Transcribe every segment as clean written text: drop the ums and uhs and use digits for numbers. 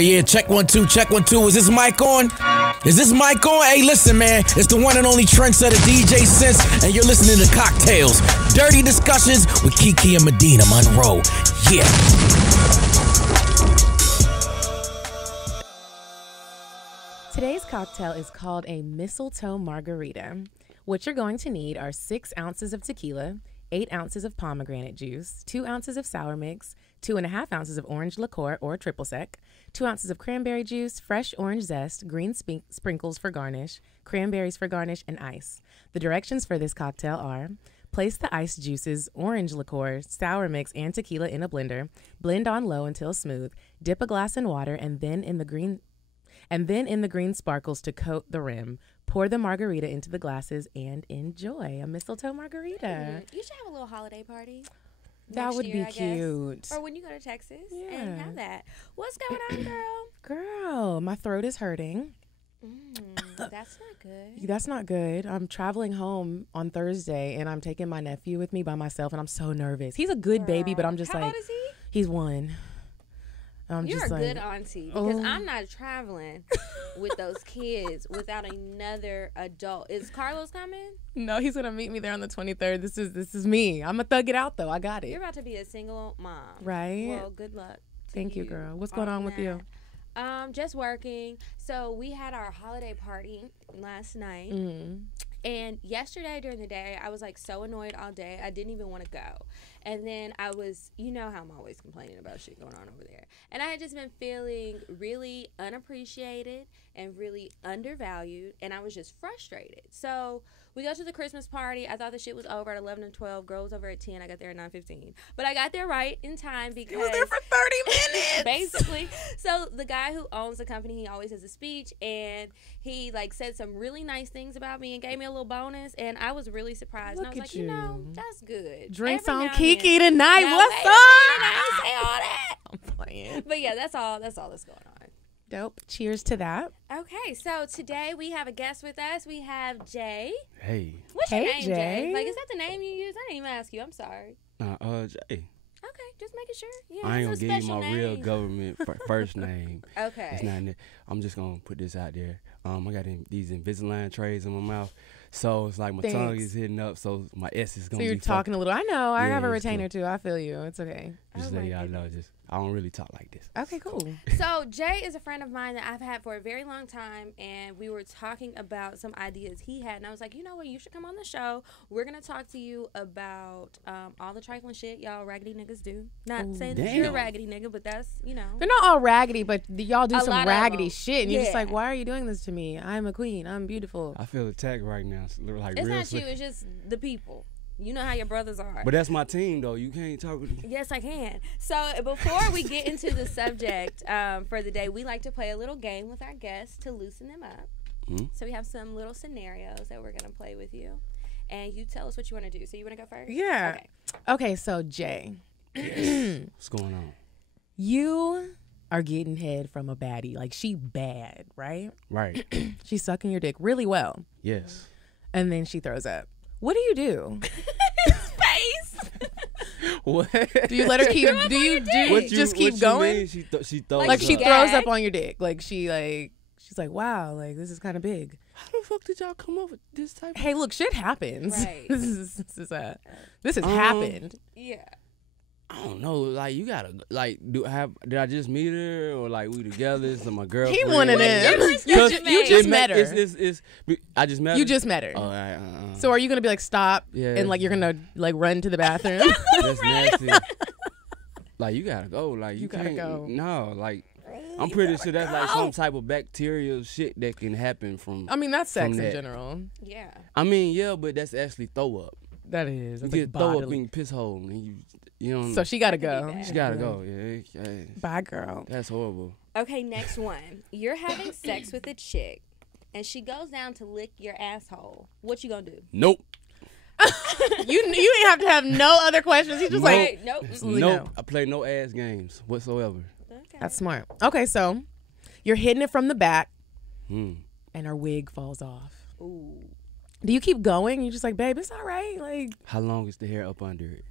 Yeah, check 1 2, check 1 2. Is this mic on? Is this mic on? Hey, listen, man. It's the one and only trendsetter DJ Sense, and you're listening to Cocktails. Dirty discussions with Kiki and Medinah, Monroe. Yeah. Today's cocktail is called a mistletoe margarita. What you're going to need are 6 ounces of tequila, 8 ounces of pomegranate juice, 2 ounces of sour mix, 2.5 ounces of orange liqueur or triple sec, 2 ounces of cranberry juice, fresh orange zest, green sprinkles for garnish, cranberries for garnish, and ice. The directions for this cocktail are: place the ice juices, orange liqueur, sour mix, and tequila in a blender. Blend on low until smooth. Dip a glass in water and then in the green sparkles to coat the rim. Pour the margarita into the glasses and enjoy a mistletoe margarita. You should have a little holiday party. That would be cute. Or when you go to Texas and have that. What's going on, girl? Girl, my throat is hurting. That's not good. That's not good. I'm traveling home on Thursday, and I'm taking my nephew with me by myself, and I'm so nervous. He's a good baby, but I'm just How like... old is he? He's 1. You're a good auntie because I'm not traveling with those kids without another adult. Is Carlos coming? No, he's gonna meet me there on the 23rd. This is me. I'm gonna thug it out though. I got it. You're about to be a single mom, right? Well, good luck. Thank you, girl. What's going on with you? Just working. So we had our holiday party last night. And yesterday during the day, I was like so annoyed all day. I didn't even want to go. And then I was, you know how I'm always complaining about shit going on over there. And I had just been feeling really unappreciated and really undervalued. And I was just frustrated. So we go to the Christmas party. I thought the shit was over at 11 and 12. Girl was over at 10. I got there at 9:15. But I got there right in time because... You was there for 30 minutes! Basically. So the guy who owns the company, he always has a speech. And he like said some really nice things about me and gave me a little bonus. And I was really surprised. Look and I was like, you. you know, that's good. Drinks Every on now and Kiki then. tonight. Now, What's wait up? a minute, I didn't say all that. I'm playing. But yeah, that's all that's going on. Dope. Cheers to that. Okay, so today we have a guest with us. We have Jay. Hey. What's your Hey, name, Jay. Jay? Like, is that the name you use? I didn't even ask you. I'm sorry. Jay. Okay, just making sure. Yeah, I ain't it's gonna a give you my special real name. government first name. Okay. It's not. I'm just gonna put this out there. I got these Invisalign trays in my mouth, so it's like my tongue Thanks. is hitting up. So my S is So gonna you're be talking a little. I know. I Yeah, have a it's retainer cool. too. I feel you. It's okay. Just Oh let my y'all know. goodness. I don't really talk like this. Okay, cool. So Jay is a friend of mine that I've had for a very long time, and we were talking about some ideas he had, and I was like, you know what, you should come on the show. We're gonna talk to you about all the trifling shit y'all raggedy niggas do. Not saying that you're a damn. raggedy nigga, but that's, you know. They're not all raggedy, but y'all do A some lot of raggedy them. shit, and you're just Yeah. like, why are you doing this to me? I'm a queen. I'm beautiful. I feel attacked right now. Like It's real not you, slick. it's just the people. You know how your brothers are. But that's my team though. You can't talk with me. Yes, I can. So before we get into the subject for the day, we like to play a little game with our guests to loosen them up. So we have some little scenarios that we're going to play with you. And you tell us what you want to do. So you want to go first? Yeah. Okay, so Jay, What's going on? you are getting head from a baddie. Like, she bad, right? Right. She's sucking your dick really well, Yes. and then she throws up. What do you do? His face. What? Do you let her keep? Do you just keep going? Mean? She throws Like, she up. throws Gag. up on your dick. Like, she's like, wow, like, this is kind of big. How the fuck did y'all come up with this type? Hey, look, shit happens. Right. This has happened. Yeah. I don't know. Like you gotta like did I just meet her or like we together? So my girlfriend. He one of them. You just met her. I just met her. You just met her. Oh, all right, So are you gonna be like, stop, Yeah. and like you're gonna like run to the bathroom? that's nasty. Like you gotta go. Like you gotta can't go. No, like I'm pretty sure that's like some type of bacterial shit that can happen from. I mean, that's sex From in that. general. Yeah. I mean, yeah, but that's actually throw up. That is. You That's get like throw up bodily. in your piss hole and you don't. So she gotta That could go. be bad. she gotta go. Yeah, Bye, girl. that's horrible. Okay, next one. You're having sex with a chick, and she goes down to lick your asshole. What you gonna do? Nope. You ain't have to have no other questions. He's just Nope. like, Nope. absolutely Nope. no. I play no ass games whatsoever. Okay. That's smart. Okay, so you're hitting it from the back, Hmm. and her wig falls off. Ooh. Do you keep going? You're just like, babe, it's all right. Like, How long is the hair up under it?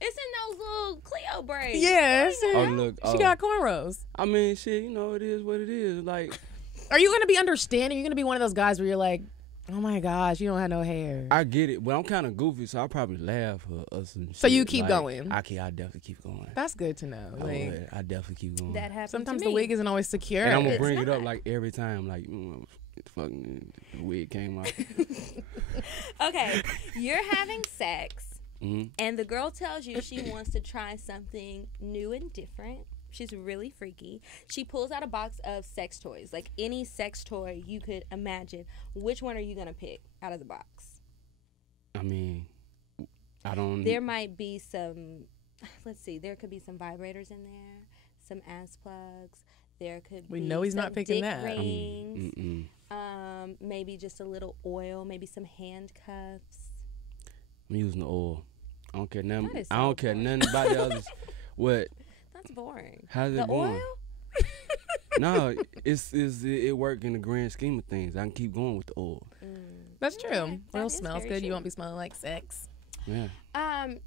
It's in those little Cleo braids. Yes. Oh, look. She got cornrows. I mean, shit, you know, it is what it is. Like, are you going to be understanding? You're going to be one of those guys where you're like, oh my gosh, you don't have no hair. I get it, but I'm kind of goofy, so I'll probably laugh or some shit. So you keep like, going? I definitely keep going. That's good to know. Like, I definitely keep going. That happens. sometimes to the me. wig isn't always secure. And I'm going to It's bring it up not. like every time. Like, fucking the wig came out. Okay, you're having sex, Mm-hmm. and the girl tells you she wants to try something new and different. She's really freaky. She pulls out a box of sex toys, like any sex toy you could imagine. Which one are you going to pick out of the box? I mean, I don't. There might be some, let's see, there could be some vibrators in there, some ass plugs. There could We be know he's some not picking dick that. rings. Maybe just a little oil, maybe some handcuffs. I'm using the oil. I don't care nothing. That is I so don't care boring. nothing about the others. What? That's boring. How's it The going? oil? No, it work in the grand scheme of things. I can keep going with the oil. That's true. Okay, that Oil is smells very good. You true. won't be smelling like sex. Yeah.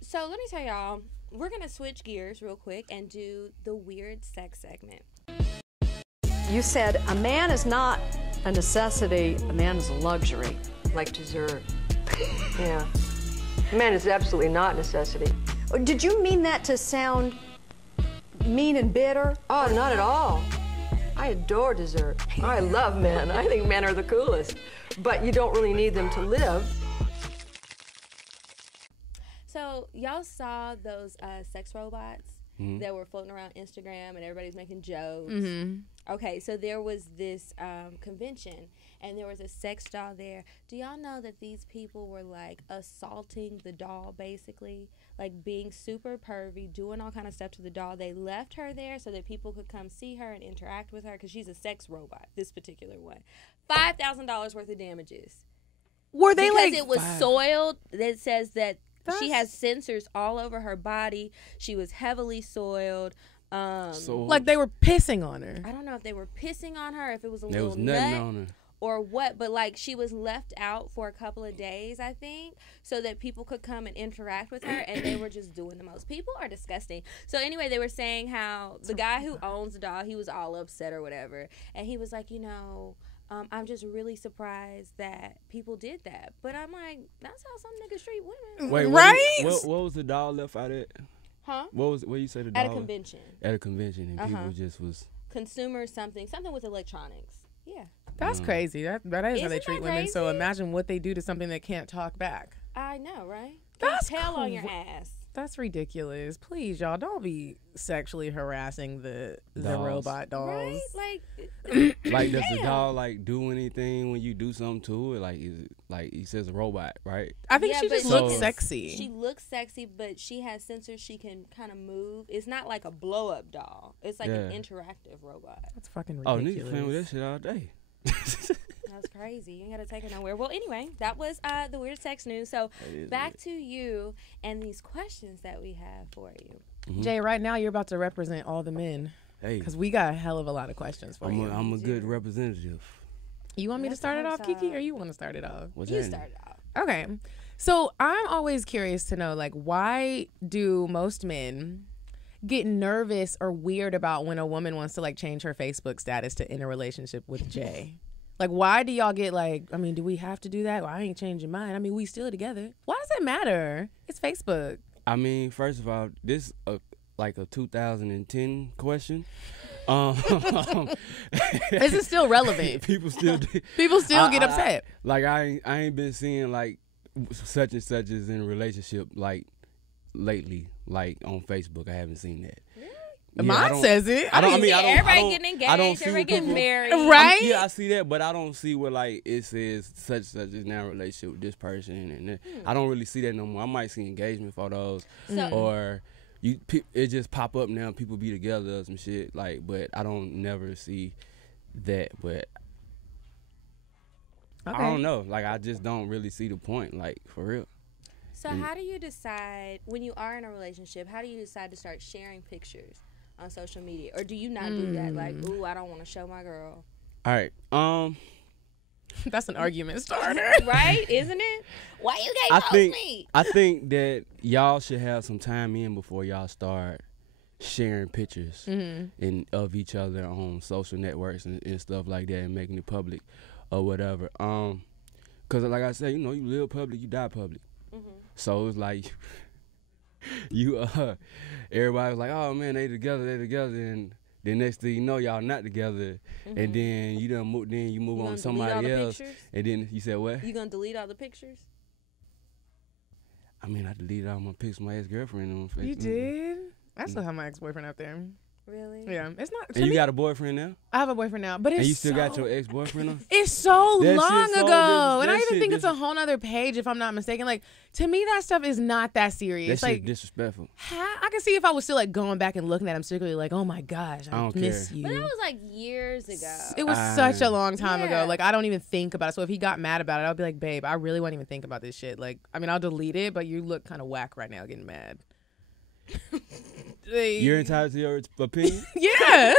So let me tell y'all, we're gonna switch gears real quick and do the weird sex segment. You said a man is not a necessity, a man is a luxury. Like dessert. Yeah. Man is absolutely not necessity. Did you mean that to sound mean and bitter? Oh, not at all. I adore dessert. I love men. I think men are the coolest. But you don't really need them to live. So y'all saw those sex robots that were floating around Instagram and everybody's making jokes. Okay, so there was this convention and there was a sex doll there. Do y'all know that these people were like assaulting the doll, basically, like being super pervy, doing all kind of stuff to the doll? They left her there so that people could come see her and interact with her because she's a sex robot, this particular one. $5,000 worth of damages. Were they Because like it was soiled. It says that she has That's- sensors all over her body. She was heavily soiled. So like they were pissing on her? I don't know if they were pissing on her, if it was a there little was nothing nut on her. or what, but like she was left out for a couple of days, I think, so that people could come and interact with her, and they were just doing the most. People are disgusting. So anyway, they were saying how the guy who owns the doll, he was all upset or whatever, and he was like, I'm just really surprised that people did that. But I'm like, that's how some niggas treat women. Wait, Right? What was the doll left out at? Huh? What you say the doll? At a convention. At a convention, and people just was. Consumer something with electronics. Yeah. That's crazy. That is how Isn't they that treat women. So crazy? imagine what they do to something that can't talk back. I know, right? That's Tell on your ass. That's ridiculous. Please, y'all, don't be sexually harassing the Dolls. robot dolls. Right? Like, Like, does the doll like do anything when you do something to it? Like, is it like he says robot, right? I think yeah, she but just she looks can- sexy. She looks sexy, but she has sensors she can kind of move. It's not like a blow up doll. It's like an Yeah. interactive robot. That's fucking Oh, ridiculous. niggas playing with that shit all day. That's crazy. You ain't gotta take it nowhere. Well, anyway, that was the weird sex news. So back to you and these questions that we have for you. Jay, right now you're about to represent all the men Hey, because we got a hell of a lot of questions for you. I'm a good representative. You want me to Let's start it hope off, so. Kiki, or you want to start it off? What's You that? started off. Okay. So I'm always curious to know, like, why do most men get nervous or weird about when a woman wants to, like, change her Facebook status to in a relationship with Jay? Like, why do y'all get like, I mean, do we have to do that? Well, I ain't changing mine. I mean, we still together. Why does that matter? It's Facebook. I mean, first of all, this like a 2010 question. Is it still relevant? People still People still get upset. Like I ain't been seeing like such and such is in a relationship like lately, like on Facebook. I haven't seen that. Yeah, Mine says it. I don't. I See, mean, I don't. everybody I don't, getting I engaged, don't see everybody what getting people- married. Right? Yeah, I see that, but I don't see where like it says such is now in a relationship with this person, and I don't really see that no more. I might see engagement photos, So- or it just pop up now. People be together or some shit like, but I don't never see that. But Okay. I don't know. Like I just don't really see the point. Like for real. So how do you decide when you are in a relationship? How do you decide to start sharing pictures on social media, or do you not do that? Like, ooh, I don't want to show my girl. All right. That's an argument starter. Right? Isn't it? Why you can't post me? I think that y'all should have some time in before y'all start sharing pictures and of each other on social networks and stuff like that and making it public or whatever. Cause like I said, you live public, you die public. So it's like everybody was like, oh man, they together, and the next thing you know, y'all not together, and then you move on to somebody else, and then you said what? You gonna delete all the pictures? I mean, I deleted all my pics with my ex-girlfriend on Facebook. You did? I still have my ex-boyfriend out there. Really? Yeah, it's not. And you got a boyfriend now? I have a boyfriend now, but it's and you still got your ex-boyfriend on? It's so that long so ago, and I even think it's a whole other page if I'm not mistaken. Like to me, that stuff is not that serious. That like shit's disrespectful. I can see if I was still like going back and looking at him secretly, like, oh my gosh, I miss you. But that was like years ago. It was such a long time ago. Like I don't even think about it. So if he got mad about it, I'll be like, babe, I really won't even think about this shit. Like, I mean, I'll delete it, but you look kind of whack right now, getting mad. You're entitled to your opinion. Yeah.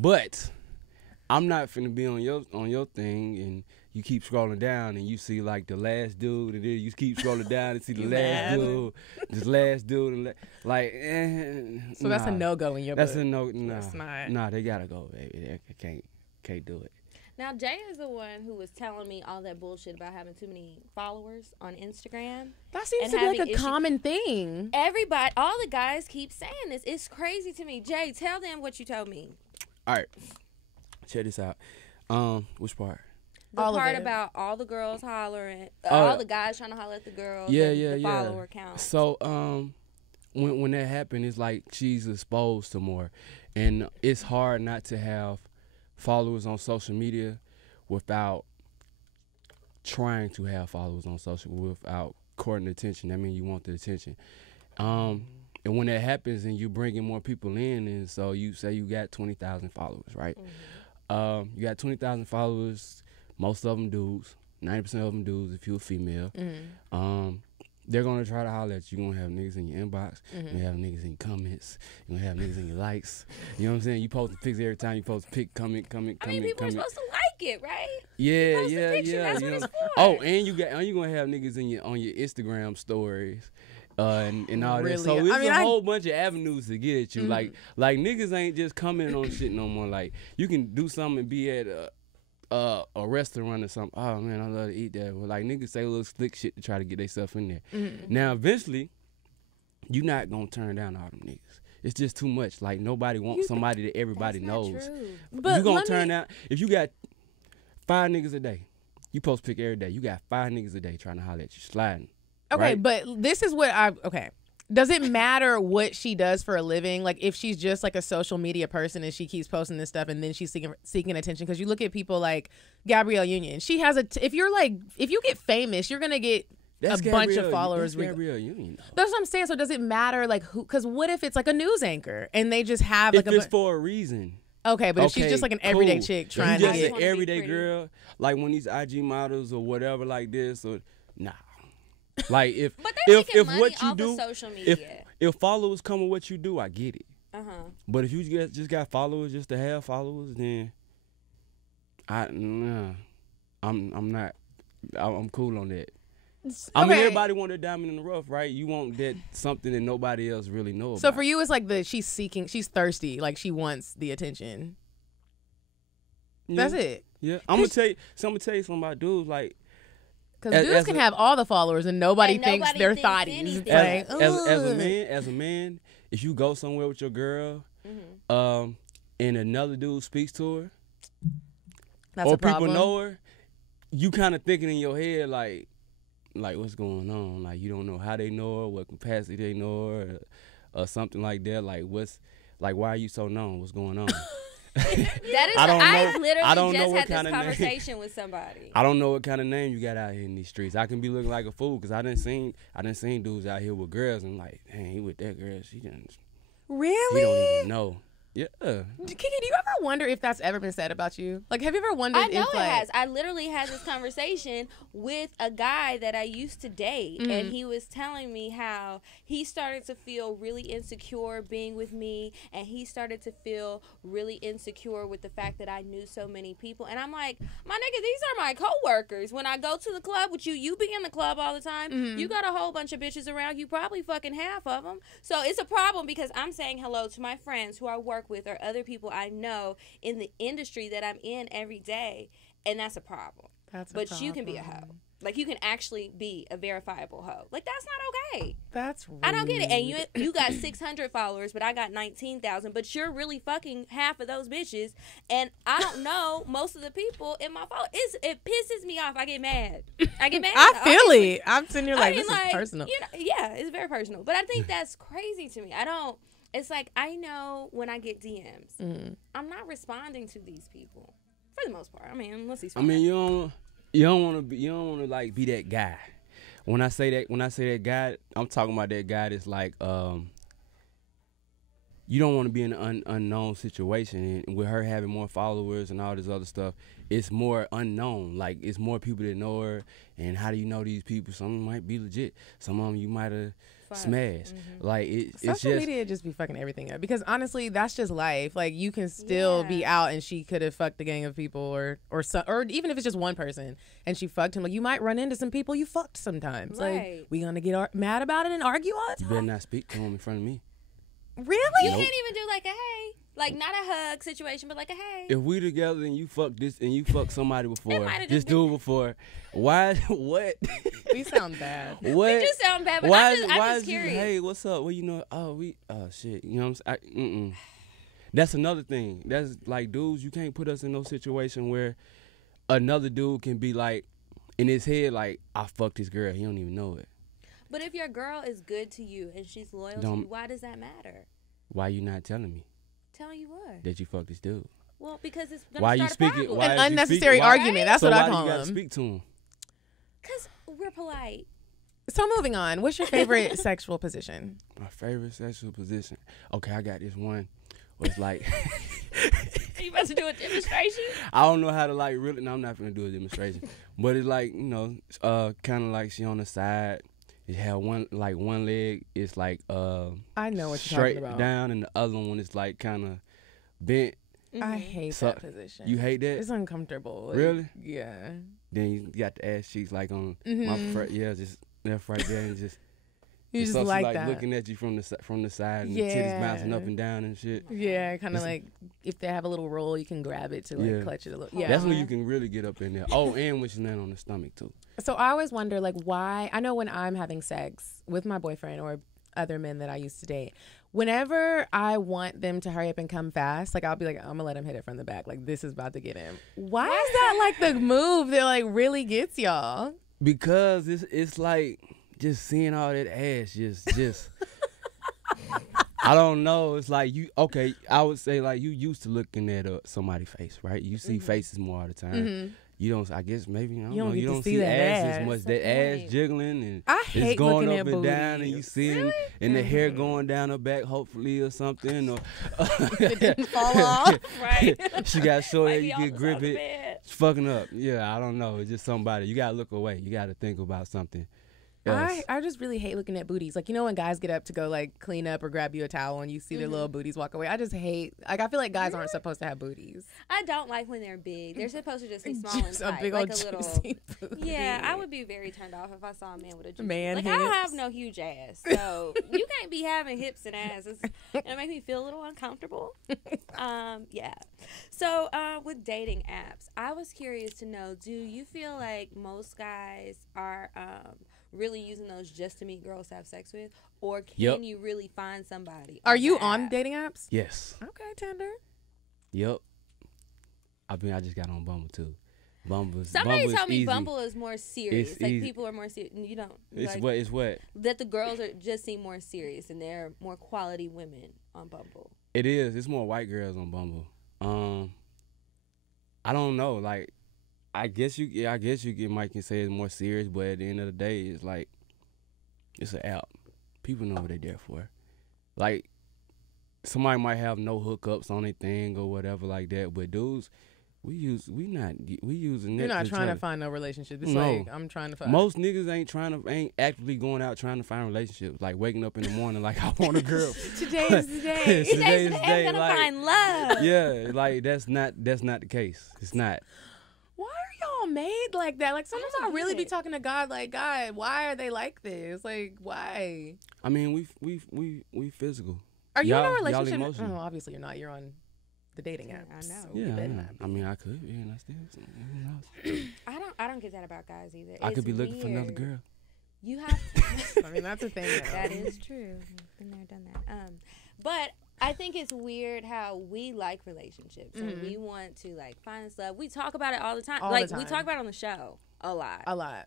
But I'm not finna be on your thing and you keep scrolling down and you see like the last dude and then you keep scrolling down and see the last dude, this last dude and so that's a no-go in your book. That's a no. Nah, that's not. Nah, they gotta go, baby. They can't do it. Now, Jay is the one who was telling me all that bullshit about having too many followers on Instagram. That seems to be like a common thing. Everybody, all the guys keep saying this. It's crazy to me. Jay, tell them what you told me. All right. Check this out. Which part? The part about all the girls hollering, all the guys trying to holler at the girls. The follower count. So, when that happened, it's like she's exposed to more. And it's hard not to have followers on social media without trying to have followers on social without courting attention. That means you want the attention. And when that happens and you bringing more people in, and so you say you got 20,000 followers, right? You got 20,000 followers, most of them dudes, 90% of them dudes if you're a female. They're going to try to holler at you. You're going to have niggas in your inbox. You're going to have niggas in your comments. You're going to have niggas in your likes. You know what I'm saying? You post pics every time you post a pic, comment. I mean, people are supposed to like it, right? Yeah. That's what it's for. Oh, and you're going to have niggas on your Instagram stories. And all that. So it's a whole bunch of avenues to get at you. Like niggas ain't just commenting on shit no more. Like you can do something and be at a restaurant or something. Oh man, I love to eat that. Well, like niggas say little slick shit to try to get themselves in there. Now eventually, you're not gonna turn down all them niggas. It's just too much. Like nobody wants somebody that everybody knows. But you gonna turn down if you got 5 niggas a day. You post pic every day. You got 5 niggas a day trying to holler at you, sliding. Okay, right? But this is what does it matter what she does for a living? Like if she's just like a social media person and she keeps posting this stuff and then she's seeking attention? Because you look at people like Gabrielle Union. She has if you get famous, you're gonna get bunch of followers. That's Gabrielle Union. That's what I'm saying. So does it matter like who? Because what if it's like a news anchor and they just have like it's for a reason. Okay, but if she's just like an everyday chick trying to get an everyday girl, like when these IG models or whatever like this, or nah. Like if but they're if money what you off do, of social media. if followers come with what you do, I get it. But if you just got followers just to have followers, then I'm not. I'm cool on that. I mean, everybody want a diamond in the rough, right? You want that something that nobody else really knows. So for you, it's like she's thirsty, like she wants the attention. Yeah. That's it. Yeah, I'm gonna tell you something about dudes like. Because dudes can have all the followers and nobody thinks they're thotties. As a man, if you go somewhere with your girl, and another dude speaks to her, that's or people know her, you kind of thinking in your head like what's going on? Like you don't know how they know her, what capacity they know her, or something like that. Like why are you so known? What's going on? I literally just had this conversation with somebody. I don't know what kind of name you got out here in these streets. I can be looking like a fool because I done seen dudes out here with girls and like, dang, he with that girl. She done. Really? He don't even know. Yeah. Kiki, do you ever wonder if that's ever been said about you? Like, have you ever wondered I know if, it like... has. I literally had this conversation with a guy that I used to date, and he was telling me how he started to feel really insecure being with me, and he started to feel really insecure with the fact that I knew so many people. And I'm like, my nigga, these are my coworkers. When I go to the club with you, you be in the club all the time. You got a whole bunch of bitches around. You probably fucking half of them. So it's a problem because I'm saying hello to my friends who I work with or other people I know in the industry that I'm in every day, and that's a problem. But you can be a hoe. Like, you can actually be a verifiable hoe. Like, that's not okay. That's rude. I don't get it. And you got 600 followers, but I got 19,000. But you're really fucking half of those bitches, and I don't know most of the people in my followers. It pisses me off. I get mad. I feel it. I'm sitting here like, this is personal. You know, yeah, it's very personal. But I think that's crazy to me. It's like, I know when I get DMs, I'm not responding to these people for the most part. I mean, unless he's fine. I mean, you don't want to like be that guy. When I say that guy, I'm talking about that guy that's like, you don't want to be in an unknown situation. And with her having more followers and all this other stuff, it's more unknown. Like, it's more people that know her. And how do you know these people? Some of them might be legit. Some of them you might have smashed. Like, it's just... Social media just be fucking everything up. Because, honestly, that's just life. Like, you can still be out and she could have fucked a gang of people or even if it's just one person and she fucked him. Like, you might run into some people you fucked sometimes. Right. Like, we gonna get mad about it and argue all the time? You better not speak to him in front of me. Really? You can't even do like a hey. Like, not a hug situation, but like a hey. If we together and you fuck this and you fuck somebody before, this dude before, why? What? We sound bad. What? We do sound bad, but why I'm just you, curious. hey, what's up? Well, you know, shit. You know what I'm saying? That's another thing. That's like, dudes, you can't put us in no situation where another dude can be like, in his head, like, I fucked this girl. He don't even know it. But if your girl is good to you and she's loyal to you, why does that matter? Why you not telling me? Telling you what? That you fucked this dude. Well, because it's going to start a problem. An unnecessary argument. That's what I call them. So why you got to speak to him? Because we're polite. So moving on, what's your favorite sexual position? My favorite sexual position? Okay, I got this one. Was like... Are you about to do a demonstration? I don't know how to like really... No, I'm not going to do a demonstration. But it's like, you know, kind of like she on the side. It had one leg is like I know what you're straight talking about. Down, and the other one is like kind of bent. I hate that position. You hate that? It's uncomfortable. Like, really? Yeah. Then you got the ass cheeks like on my front. Yeah, just left right there and just. You just so like like that. Looking at you from the side and the titties bouncing up and down and shit. Yeah, kind of like if they have a little roll, you can grab it to like clutch it a little. Yeah, that's when you can really get up in there. Oh, and when you land on the stomach too. So I always wonder like why. I know when I'm having sex with my boyfriend or other men that I used to date, whenever I want them to hurry up and come fast, like I'll be like, I'm gonna let him hit it from the back. Like this is about to get him. Why is that like the move that like really gets y'all? Because it's like. Just seeing all that ass, just I don't know. It's like I would say like you used to looking at somebody's face, right? You see faces more all the time. You don't. I guess maybe I don't know. You don't see ass as much. That ass jiggling and I hate it's going looking up at and down, booties. and you see and the hair going down her back, hopefully or something. Or it didn't fall off. Right. She got short hair. You on can grip it. It's fucking up. Yeah, I don't know. It's just somebody. You gotta look away. You gotta think about something. I just really hate looking at booties. Like, you know when guys get up to go, like, clean up or grab you a towel and you see their little booties walk away? I just hate, like, I feel like guys aren't supposed to have booties. I don't like when they're big. They're supposed to just be small and tight. A big like old a little juicy booty. Yeah, I would be very turned off if I saw a man with a juicy Man Like, hips. I don't have no huge ass. So, you can't be having hips and ass. It'll make me feel a little uncomfortable. Yeah. So, with dating apps, I was curious to know, do you feel like most guys are really using those just to meet girls to have sex with, or can you really find somebody? Are you on dating apps? Yes. Okay, Tinder. Yep. I just got on Bumble too. Somebody told me easy. Bumble is more serious. It's like easy. people are more serious. You don't. It's like, what? It's what? That the girls just seem more serious and they're more quality women on Bumble. It is. It's more white girls on Bumble. I don't know. Like, I guess you might can say it's more serious, but at the end of the day, it's like it's an app. People know what they're there for. Like, somebody might have no hookups on their thing or whatever like that, but dudes, we using You're not trying to find no relationship. It's No. like I'm trying to find. Most niggas ain't actively going out trying to find relationships. Like waking up in the morning like I want a girl. Today is the day. Today's the day I'm gonna find love. Yeah, like that's not the case. It's not. Why are y'all made like that? Like sometimes I really be it. talking to God, like, God, why are they like this? Like, why? I mean, we physical. Are you in a Y'all relationship? emotional. Oh, obviously you're not. You're on the dating apps. I know. so Yeah, you better I know. not be. I mean, I could be, and I still. Who knows? I don't get that about guys either. I could It's be looking for another weird. girl. You have. I mean, that's a thing. Though. That is true. Been there, done that. But I think it's weird how we like relationships and we want to like find this love. We talk about it all the time. All like the we time. talk about it on the show a lot, A lot.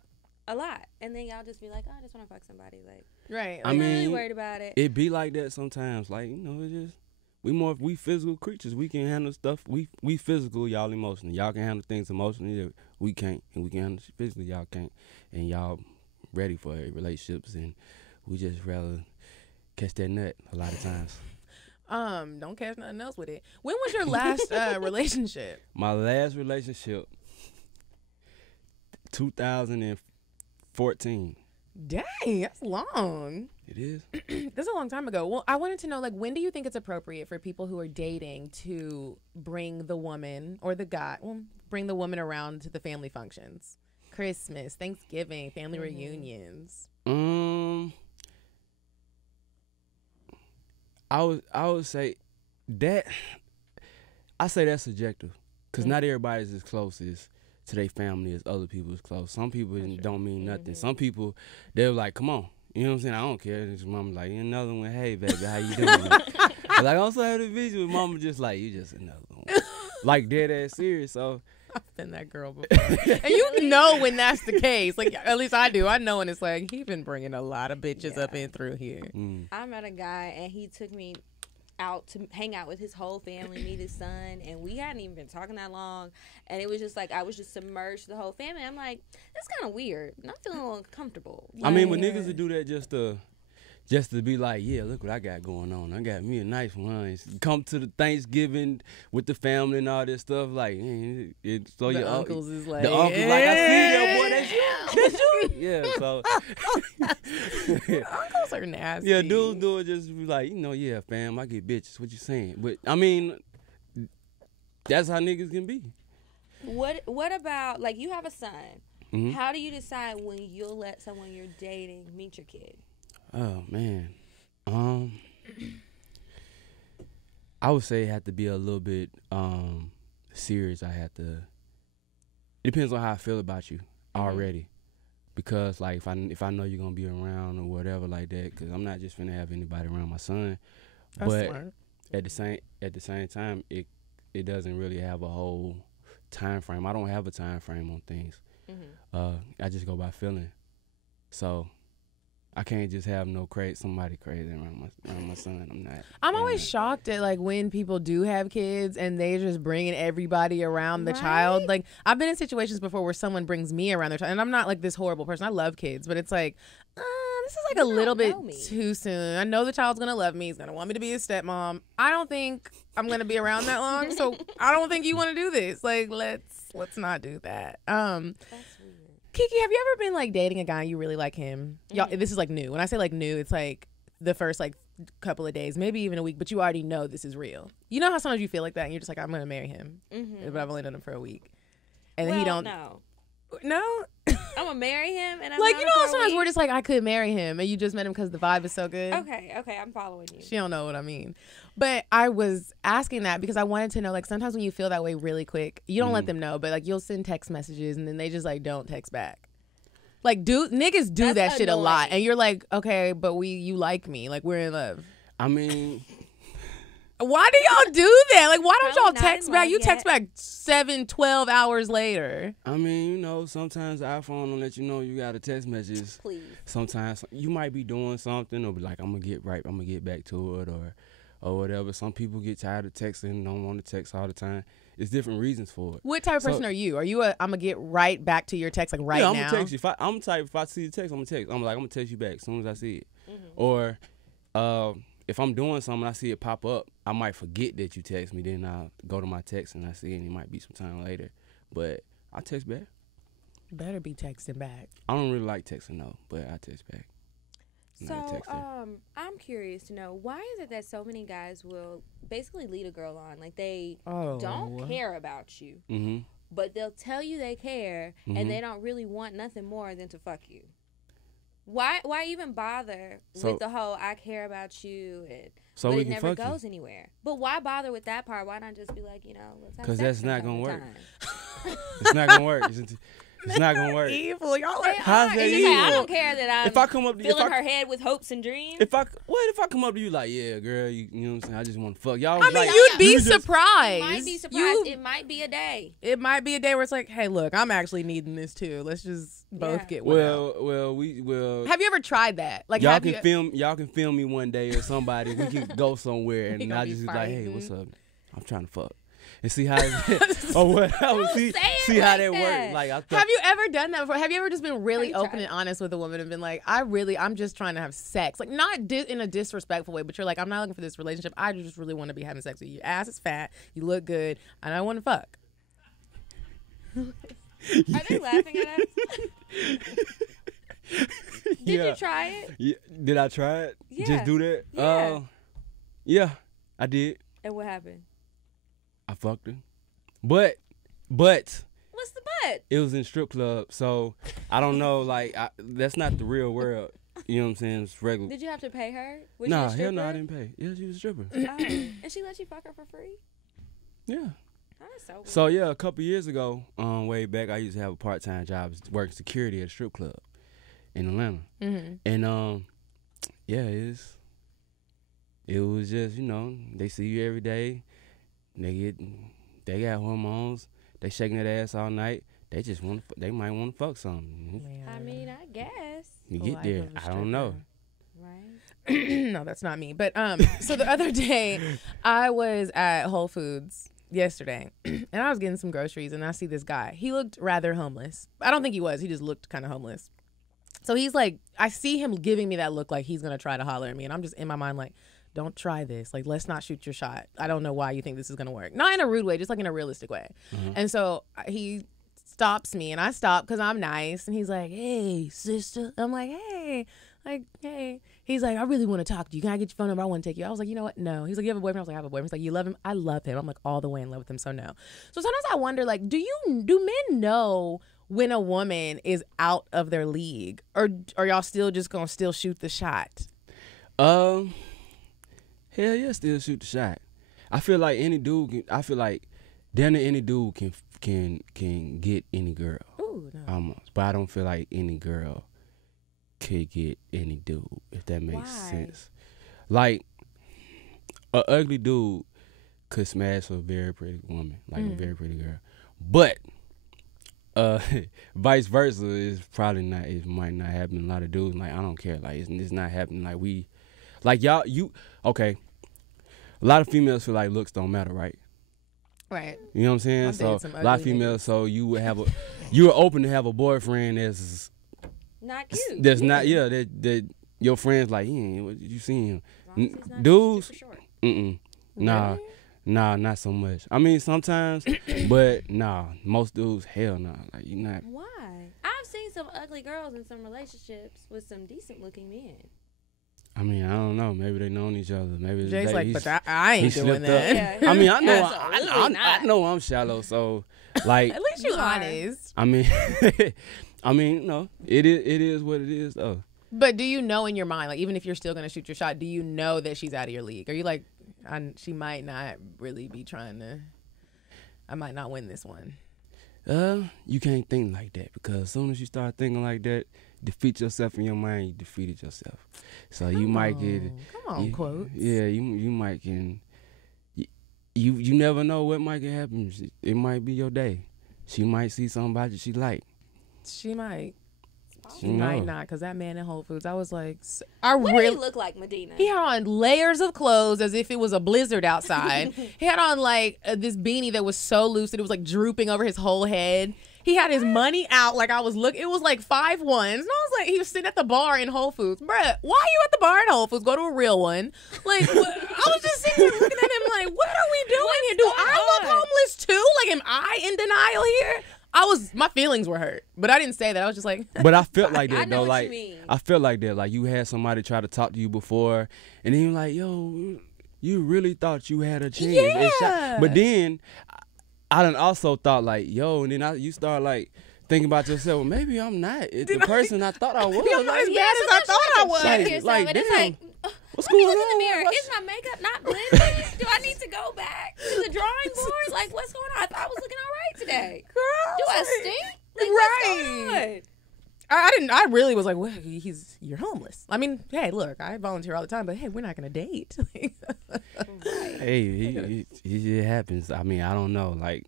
and then y'all just be like, oh, I just want to fuck somebody. Like, Right. I I'm not really mean, worried about it. It be like that sometimes. Like, you know, it just we physical creatures. We can handle stuff. We physical, y'all emotional. Y'all can handle things emotionally that we can't, and we can handle shit physically, y'all can't. And y'all ready for relationships, and we just rather catch that nut a lot of times. Don't catch nothing else with it. When was your last relationship? My last relationship, 2014. Dang, that's long. It is. That's a long time ago. Well, I wanted to know, like, when do you think it's appropriate for people who are dating to bring the woman or the guy, bring the woman around to the family functions? Christmas, Thanksgiving, family reunions. I would say that. I say that's subjective, because not everybody's as close as to their family as other people is close. Some people don't mean nothing. Some people, they're like, come on. You know what I'm saying? I don't care. And his mama like, another one. Hey, baby, how you doing? But like, I also have the vision with mama just like, you just another one. Like, dead ass serious. So I've been that girl before. And you know when that's the case. Like, at least I do. I know when it's like, he been bringing a lot of bitches up in through here. I met a guy and he took me out to hang out with his whole family, meet his son, and we hadn't even been talking that long, and it was just like I was just submerged the whole family. I'm like, that's kind of weird, and I'm feeling a little uncomfortable. I mean, when niggas would do that just to be like, yeah, look what I got going on. I got me a nice one. Come to the Thanksgiving with the family and all this stuff. Like, so The your uncles is like, the uncles like, I see that boy. That's you. That's you. Yeah. So Uncles are nasty. yeah, dudes do it just be like, you know, yeah, fam, I get bitches. What you saying? But I mean, that's how niggas can be. What about, like, you have a son? Mm-hmm. How do you decide when you'll let someone you're dating meet your kid? Oh man, I would say it had to be a little bit serious. It depends on how I feel about you already, because like if I know you're gonna be around or whatever like that, because I'm not just finna have anybody around my son. That's but smart. at the same time, it doesn't really have a whole time frame. I don't have a time frame on things. I just go by feeling. So I can't just have somebody crazy around my son. I'm not. I'm always shocked at like when people do have kids and they just bringing everybody around the child. Like I've been in situations before where someone brings me around their child, and I'm not like this horrible person. I love kids, but it's like, this is like a little bit too soon. I know the child's gonna love me. He's gonna want me to be his stepmom. I don't think I'm gonna be around that long, so I don't think you want to do this. Like let's not do that. That's weird. Kiki, have you ever been like dating a guy and you really like him? Y'all, this is like new. When I say like new, it's like the first like couple of days, maybe even a week, but you already know this is real. You know how sometimes you feel like that and you're just like, I'm gonna marry him, but I've only known him for a week, and then he don't. No. I'm gonna marry him, and I'm like, you know how sometimes we're just like, I could marry him, and you just met him because the vibe is so good. Okay, I'm following you. She don't know what I mean, but I was asking that because I wanted to know, like, sometimes when you feel that way really quick, you don't let them know, but like you'll send text messages and then they just like don't text back. Like, niggas do That's that shit a lot, annoying. and you're like, okay, but you like me, like we're in love. I mean, why do y'all do that? Like, why don't Probably y'all not text in back? love You text yet. back 7-12 hours later. I mean, you know, sometimes the iPhone will let you know you got a text message. Please. Sometimes you might be doing something or be like, I'm gonna get back to it or whatever. Some people get tired of texting and don't want to text all the time. It's different reasons for it. What type of person are you? Are you I'm gonna get right back to your text like right yeah, now? I'm gonna text you. If I see the text, I'm gonna text you back as soon as I see it. Or if I'm doing something, I see it pop up, I might forget that you text me. Then I'll go to my text and I see it, and it might be some time later. But I text back. Better be texting back. I don't really like texting though, but I text back. So, I'm curious to know, why is it that so many guys will basically lead a girl on? Like, they don't care about you, but they'll tell you they care, and they don't really want nothing more than to fuck you. Why even bother with the whole "I care about you" and but it never goes anywhere? But why bother with that part? Why not just be like, let's have sex? Because that's not gonna work. It's not gonna work. It's not gonna work. Evil, y'all are. How's that evil? I don't care that I'm if I come up to, filling her head with hopes and dreams. If I come up to you like, yeah, girl, you know what I'm saying? I just want to fuck y'all. I mean, like, you'd be surprised. You might be surprised. It might be a day. It might be a day where it's like, hey, look, I'm actually needing this too. Let's just both get one out. Well. Have you ever tried that? Like, y'all can film me one day or somebody. We can go somewhere and I just be like, hey, what's up? I'm trying to fuck. And see how see how that works. Like, have you ever done that before? Have you ever just been really open and honest with a woman and been like, I'm just trying to have sex, like not in a disrespectful way, but you're like, I'm not looking for this relationship. I just really want to be having sex with you. Your ass is fat, you look good, and I want to fuck. Are they laughing at us? Did you try it? Yeah. Did I try it? Yeah. Just do that? Yeah. Yeah, I did. And what happened? I fucked her. But what's the but? It was in strip club, so I don't know, like that's not the real world. You know what I'm saying? It's regular. Did you have to pay her? Was nah, hell no, I didn't pay. Yeah, she was a stripper. And she let you fuck her for free? Yeah. That's so weird. So yeah, a couple years ago, way back, I used to have a part-time job working security at a strip club in Atlanta. And yeah, it was just, they see you every day. They got hormones. They shaking that ass all night. They just they might want to fuck something. I mean, I guess. You get there. I don't know. Right. No, that's not me. But so the other day, I was at Whole Foods yesterday, and I was getting some groceries, and I see this guy. He looked rather homeless. I don't think he was. He just looked kind of homeless. So he's like, I see him giving me that look like he's gonna try to holler at me, and I'm just in my mind like, don't try this. Like, let's not shoot your shot. I don't know why you think this is going to work. Not in a rude way, just like in a realistic way. And so he stops me, and I stop because I'm nice. And he's like, hey, sister. I'm like, hey. He's like, I really want to talk to you. Can I get your phone number? I want to take you. I was like, you know what? No. He's like, you have a boyfriend? I was like, I have a boyfriend. He's like, you love him? I love him. I'm like, all the way in love with him, so no. So sometimes I wonder, like, do men know when a woman is out of their league? Or are y'all still just going to shoot the shot? Hell yeah, still shoot the shot. I feel like any dude can get any girl. Ooh, no. Almost. But I don't feel like any girl could get any dude, if that makes sense. Like, a ugly dude could smash a very pretty woman, like a very pretty girl. But vice versa is probably not. It might not happen. A lot of dudes like, I don't care. Like, it's not happening. Like okay. A lot of females feel like looks don't matter, right? Right. You know what I'm saying? So a lot of females, so you would you're open to have a boyfriend that's not cute. That's not, that your friends like, you seen him. Dudes, nah, not so much. I mean, sometimes, but nah, most dudes, hell nah. Like, you not. Why? I've seen some ugly girls in some relationships with some decent looking men. I mean, I don't know. Maybe they known each other. Maybe Jay's like, but I ain't doing that. Yeah, I mean, I know I'm shallow, so like. At least you're honest. I mean, it is what it is, though. But do you know in your mind, like, even if you're still gonna shoot your shot, do you know that she's out of your league? Are you like, she might not really be trying to? I might not win this one. You can't think like that, because as soon as you start thinking like that, defeat yourself in your mind, you defeated yourself. So you might get quotes. Yeah, you might can. You never know what might can happen. It might be your day. She might see somebody she like. She might. She might not, because that man in Whole Foods, I was like, what did he look like, Medinah? He had on layers of clothes as if it was a blizzard outside. He had on like this beanie that was so loose that it was like drooping over his whole head. He had his money out. Like, I was looking. It was like 5 ones. And I was like, he was sitting at the bar in Whole Foods. Bruh, why are you at the bar in Whole Foods? Go to a real one. Like, I was just sitting there looking at him like, what are we doing here? Do I look homeless too? Like, am I in denial here? My feelings were hurt, but I didn't say that. I was just like. But I felt like that, I know though. what Like, you mean. I felt like that. Like, you had somebody try to talk to you before, and then you're like, yo, you really thought you had a chance. Yeah. But then, I done also thought, like, yo, and then you start, like, thinking about yourself, well, maybe I'm not the person I thought I was. I'm not as bad as I thought I was. Like, and it's damn. like, What's let me going look in the on? mirror. What's- Is my makeup not blending? Do I need to go back to the drawing board? Like, what's going on? I thought I was looking all right today. Girl, Do I like, stink? Like, what's going on? I really was like, well, you're homeless. I mean, hey, look, I volunteer all the time, but hey, we're not gonna date. Hey, it happens. I mean, I don't know. Like,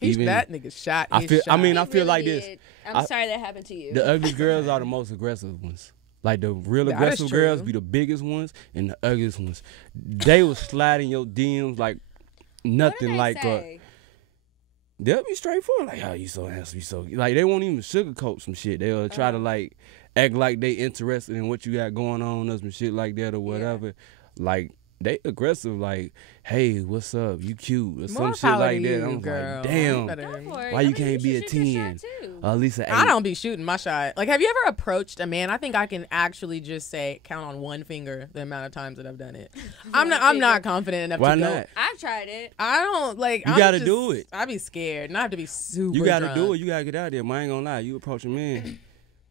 That nigga shot. I feel. I mean, I He feel really like did. this. I'm sorry that happened to you. The ugly girls are the most aggressive ones. Like, the real That is aggressive girls true. be the biggest ones, and the ugliest ones. They will slide in your DMs like nothing. What did they Like, say? they'll be straightforward. Like, oh, you so handsome, you so. Like, they won't even sugarcoat some shit. They'll try to, like, act like they interested in what you got going on or some shit like that or whatever. Like, they aggressive. Like, hey, what's up? You cute or some shit like that. I'm girl. like, damn. Go for it. Why I you mean, can't be a should shoot your 10? shot, too. At least an 8. I don't be shooting my shot. Like, have you ever approached a man? I think I can actually just count on one finger the amount of times that I've done it. I'm not confident enough Why to go. not? I've tried it. I don't like. You gotta do it. I be scared, and I have to be super. You gotta drunk. do it. You gotta get out there. Man, I ain't gonna lie. You approach a man,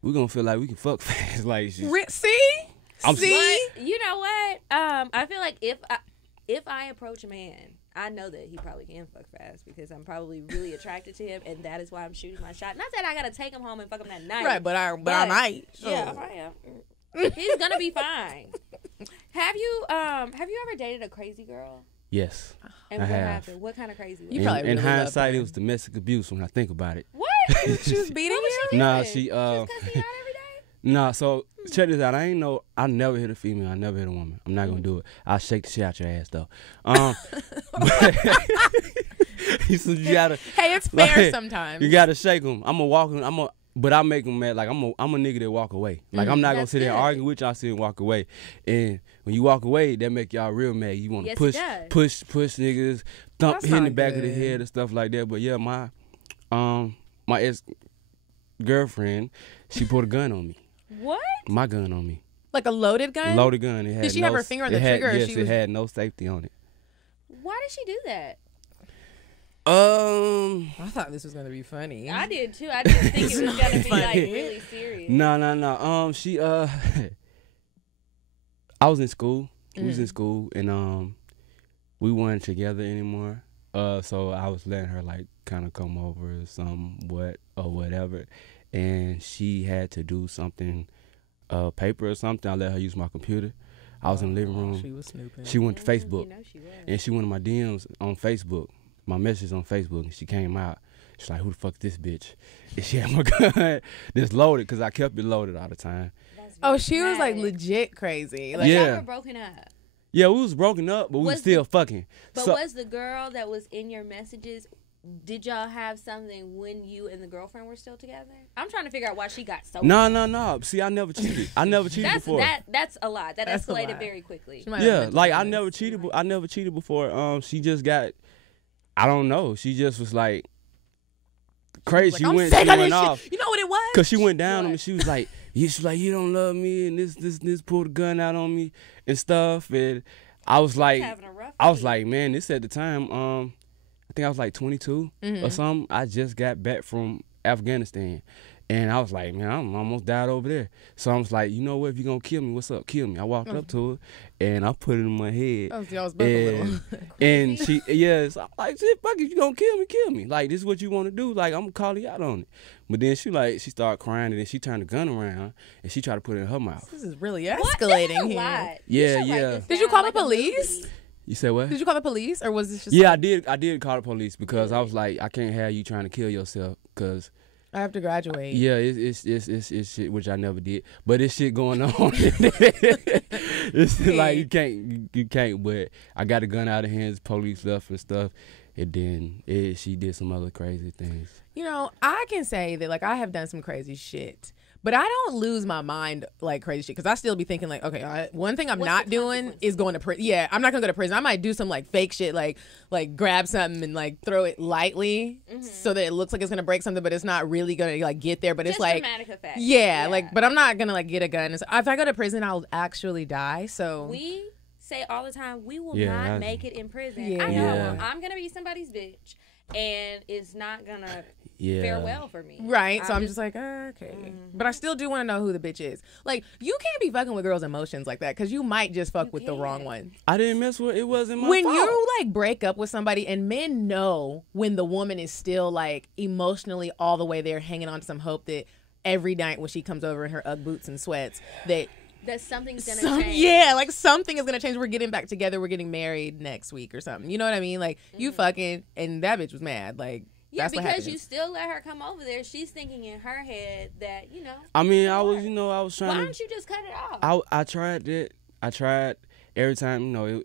we gonna feel like we can fuck fast. Like, shit. See, I'm see. But you know what? I feel like if I approach a man, I know that he probably can fuck fast because I'm probably really attracted to him, and that is why I'm shooting my shot. Not that I gotta take him home and fuck him that night. Right, but I might. So. Yeah, I am. He's gonna be fine. Have you ever dated a crazy girl? Yes, And I what have. happened? What kind of crazy? You Was it? probably In really loved hindsight, her. it was domestic abuse when I think about it. What? She was beating you. Nah, She she was cussing you out every day? Nah, so check this out. I never hit a female. I never hit a woman. I'm not gonna do it. I'll shake the shit out your ass though. You gotta. Hey, it's fair like, sometimes. You gotta shake them. I'm gonna walk them. But I make them mad. Like, I'm a nigga that walk away. Like, I'm not gonna That's sit there and good. argue with y'all. Sit and walk away. And when you walk away, that make y'all real mad. You want to Yes, it push does. niggas, That's hitting the not back of the good. head and stuff like that. But yeah, my ex girlfriend, she put a gun on me. What? My gun on me. Like a loaded gun. Loaded gun. It had Did she no, have her finger on the it had- trigger, or Yes, she it was- had no safety on it. Why did she do that? I thought this was gonna be funny. I did too. I didn't think it was gonna be like funny. really serious. No. She I was in school. We was in school, and we weren't together anymore. So I was letting her like kind of come over somewhat or whatever, and she had to do something, paper or something. I let her use my computer. I was in the living room. She was snooping. She went to Facebook, You know she was. and she went to my DMs on Facebook, my messages on Facebook, and she came out. She's like, who the fuck this bitch? And she had my gun that's loaded, because I kept it loaded all the time. That's Oh, she was like dramatic. legit crazy. Like, But Yeah. y'all were broken up. Yeah, we was broken up, but we was Was still fucking. But So, was the girl that was in your messages, did y'all have something when you and the girlfriend were still together? I'm trying to figure out why she got so no. See, I never cheated. I never cheated before. That's a lot. That That's a escalated lot. very quickly. she might have Yeah, been like I jealous. never cheated. I never cheated before. She just got. I don't know. She just was like crazy. Like, She I'm went. sick She of went this off. shit. You know what it was? Cause she went down on me. What? She was like, you don't love me, and this pulled a gun out on me and stuff. And I was like, having a rough I was week. like, man, this at the time. I think I was like 22 or something. I just got back from Afghanistan, and I was like, man, I'm almost died over there. So I was like, you know what? If you gonna kill me, what's up? Kill me. I walked up to her, and I put it in my head. Oh, see, I was both a little. And she, yes, I'm like, shit, fuck it, you gonna kill me. Like, this is what you want to do. Like, I'm gonna call you out on it. But then she started crying, and then she turned the gun around, and she tried to put it in her mouth. This is really What? escalating This is a here. lot. Yeah, You should write yeah. this Did you down call like the a police? movie. You said what? Did you call the police, or was this just? Yeah, I did call the police, because I was like, I can't have you trying to kill yourself, because I have to graduate. yeah, it's shit which I never did, but it's shit going on. It's like you can't, but I got a gun out of hands. Police left and stuff, she did some other crazy things. You know, I can say that, like, I have done some crazy shit, but I don't lose my mind like crazy shit because I still be thinking, like, okay, one thing I'm not doing is going to prison. Yeah, I'm not going to go to prison. I might do some, like, fake shit, like grab something and, like, throw it lightly so that it looks like it's going to break something, but it's not really going to, like, get there. But Just it's, like, dramatic effect. Yeah, like, but I'm not going to, like, get a gun. So if I go to prison, I'll actually die, so. We say all the time, we will Yeah, not make it in prison. Yeah. I know Yeah. I'm going to be somebody's bitch, and it's not going to Yeah. fare well for me. Right, so I'm just like, okay. But I still do want to know who the bitch is. Like, you can't be fucking with girls' emotions like that because you might just fuck with the wrong one. I didn't mess with it. Wasn't my When fault. you, like, break up with somebody, and men know when the woman is still, like, emotionally all the way there hanging on to some hope that every night when she comes over in her Ugg boots and sweats that something's going to change. yeah, like something is gonna change. We're getting back together. We're getting married next week or something. You know what I mean? Like, you fucking, and that bitch was mad. Like, Yeah, that's what because happens. you still let her come over there. She's thinking in her head that, you know. I mean, I was trying Why to. don't you just cut it off? I tried that. I tried every time. You know,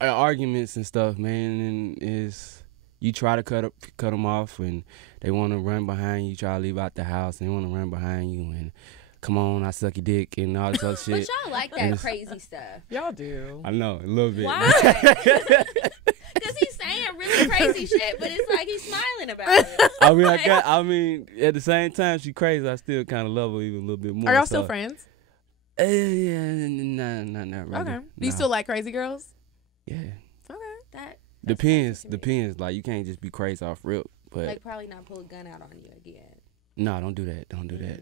arguments and stuff, man. And is you try to cut them off, and they want to run behind you. You try to leave out the house, and they want to run behind you, and come on, I suck your dick, and all this other shit. But y'all like that crazy stuff. Y'all do. I know a little bit. Why? Because he's saying really crazy shit, but it's like he's smiling about it. I mean, at the same time, she crazy. I still kind of love her even a little bit more. Are y'all still friends? Yeah, not really. Okay. Do you still like crazy girls? Yeah. Okay. That's Depends. crazy to me. Depends. Like, you can't just be crazy off rip. But Like, probably not pull a gun out on you again. no, don't do that. Don't do that.